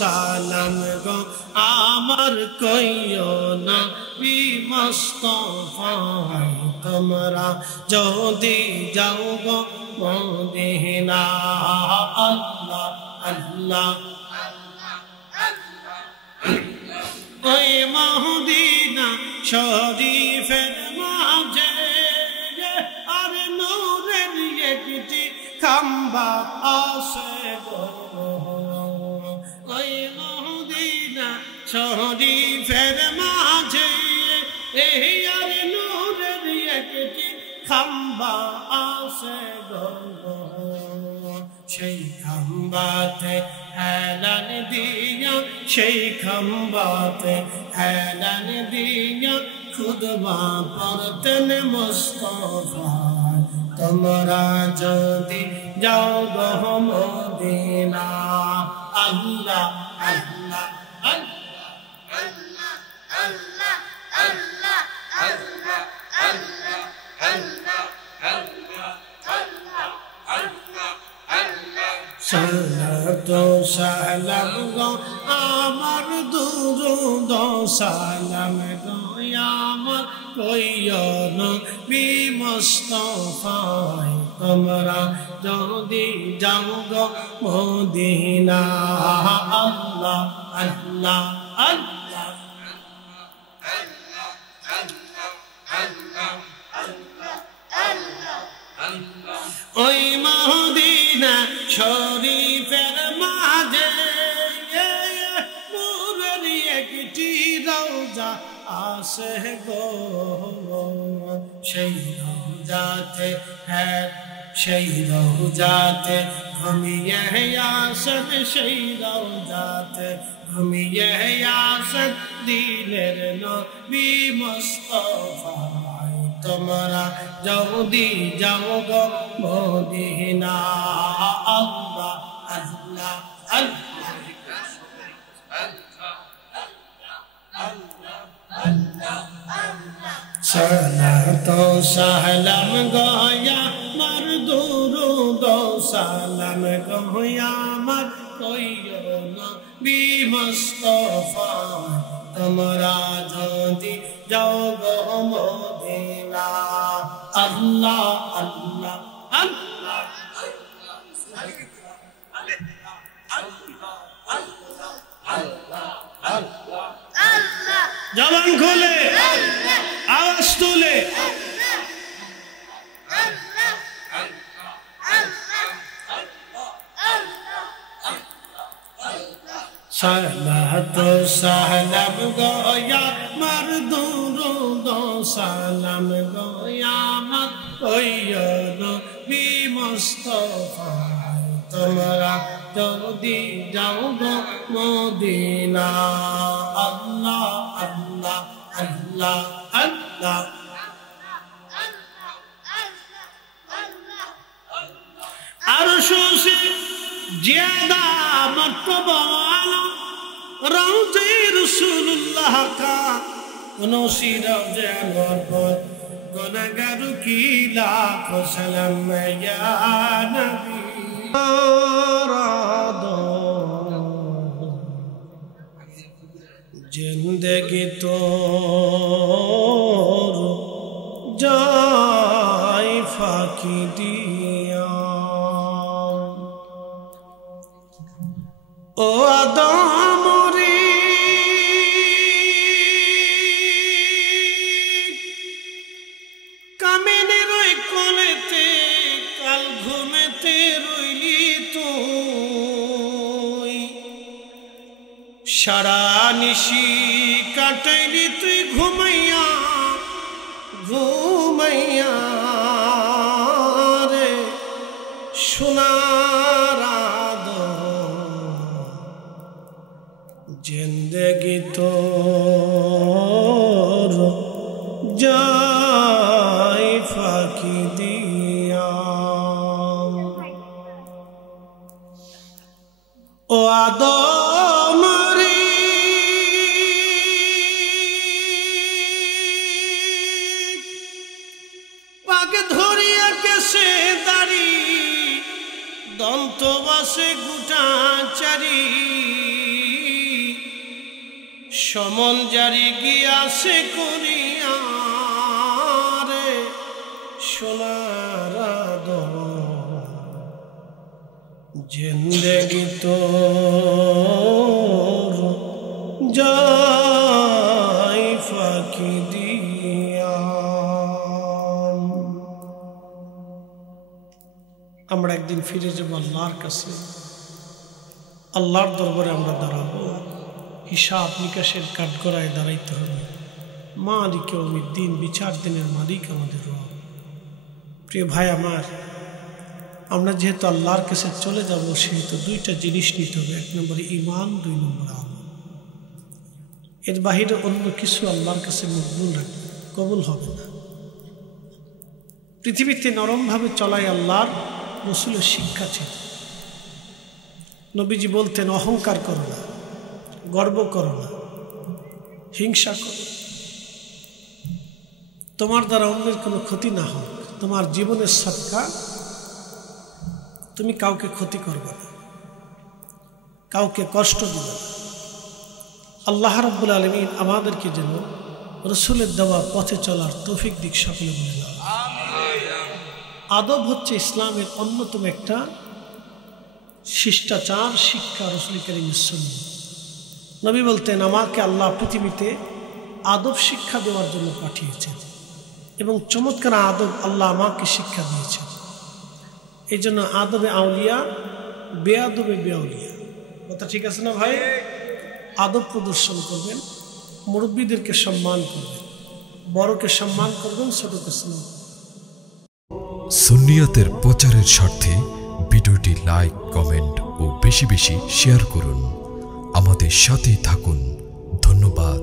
সালাম গো আমার কইও নবী মুস্তাফায়, তোমরা যদি যাও গো মদিনা। আল্লাহ আল্লাহ। ওই মদিনা শরীফের মাঝে আর নূরের একটি খাম্বা আছে গো। ওই মদিনা শরীফের মাঝে এই আর নূরের একটি খাম্বা আছে গো। সেই খাম্বাতে এলান দিয়া, সেই খাম্বাতে এলান দিয়া খুতবা পড়তেন মুস্তাফা, তোমরা যদি যাও গো মদিনা। আল্লাহ আল্লাহ আল্লাহ আল্লাহ সালাত সালাম গো আমার দুরুদ সালাম গো আমার কইও নবী মুস্তাফায় তোমরা যদি যাও গো মদিনা আল্লাহ আল্লাহ আল্লাহ ওই মদিনা শরীফের মাঝে নূরের একটি রওজা আছে গো সেই রওজাতে হ্যাঁ সেই রওজাতে ঘুমিয়ে আসেন সেই রওজাতে ঘুমিয়ে আসেন দিলের নবী মুস্তাফা তোমরা যদি যাও গো মদিনা আল্লাহ আল্লাহ আল্লাহ সালাত সালাম গয়া মার দুরুদ সালাম গয়া মার কইও নবী মুস্তাফা তোমরা যদি যাও গো মদিনা আল্লাহ আল্লাহ আল্লাহ জবান খুলে আওয়াজ তুলে সালাত সালাম গয়া মার দুরুদ সালাম গয়া মার কইও নবী মুস্তাফা তোমরা যদি যাও গো মদিনা আল্লাহ আল্লাহ আল্লাহ আল্লাহ আরশে জিয়াদা মর্তবা আলা রওজে রাসূলুল্লাহ কা উনসি রওজে আনোয়ার পর গুনাহগার কি লাখো সালাম ইয়া নবী জিন্দেগি তোর যায় ফাঁকি দিয়া ও আদমরি কামিনের ওই কোলেতে কাল ঘুমেতে রইলি তুই সারা নিশি কাটাইলি তুই ঘুমাইয়া ঘুমাইয়া রে সোনার জিন্দেগি তোর যায় ফাঁকি দিয়া ও আদমরি পাকে ধরিয়া কেসে দাড়ি দন্ত বাসে গুটা চারি সমন জারি গিয়াছে করিয়া রে সোনার জিন্দেগি তোর যায় ফাঁকি দিয়া আমরা একদিন ফিরে যাবো আল্লাহর কাছে আল্লাহর দরবারে আমরা দাঁড়াবো হিসাব নিকাশের কাঠগড়ায় দাঁড়াইতে হবে মালিক ইয়াউমিদ্দিন বিচার দিনের মালিক আমাদের রব প্রিয় ভাই আমার আমরা যেহেতু আল্লাহর কাছে চলে যাব সেহেতু দুইটা জিনিস নিতে হবে এক নম্বরে ঈমান দুই নম্বর আমল এর বাহিরে অন্য কিছু আল্লাহর কাছে কবুল হবে না পৃথিবীতে নরমভাবে চলাই আল্লাহর রাসূলের শিক্ষা ছিল নবীজি বলতেন অহংকার করো না গর্ব করো না হিংসা করো তোমার দ্বারা অন্যের কোনো ক্ষতি না হোক তোমার জীবনের সদকা তুমি কাউকে ক্ষতি করবে না কাউকে কষ্ট দিবেন না। আল্লাহ রাব্বুল আলামিন আমাদেরকে যেন রসুলের দেওয়া পথে চলার তৌফিক দিক সকলে বলে না। আদব হচ্ছে ইসলামের অন্যতম একটা শিষ্টাচার শিক্ষা। রসুল কারীমের সুন্নাহ। নবী বলতেন, আমাকে আল্লাহ পৃথিবীতে আদব শিক্ষা দেওয়ার জন্য পাঠিয়েছেন এবং চমৎকার আদব আল্লাহ আমাকে শিক্ষা দিয়েছেন। এই জন্য আদবে আউলিয়া, বেআদবে বেআউলিয়া। কথা ঠিক আছে না ভাই? আদব প্রদর্শন করবেন, মুরব্বীদেরকে সম্মান করবেন, বড়কে সম্মান করবেন, ছোটকে স্নেহ। সুন্নিয়তের প্রচারের স্বার্থে ভিডিওটি লাইক, কমেন্ট ও বেশি বেশি শেয়ার করুন। আমাদের সাথেই থাকুন। ধন্যবাদ।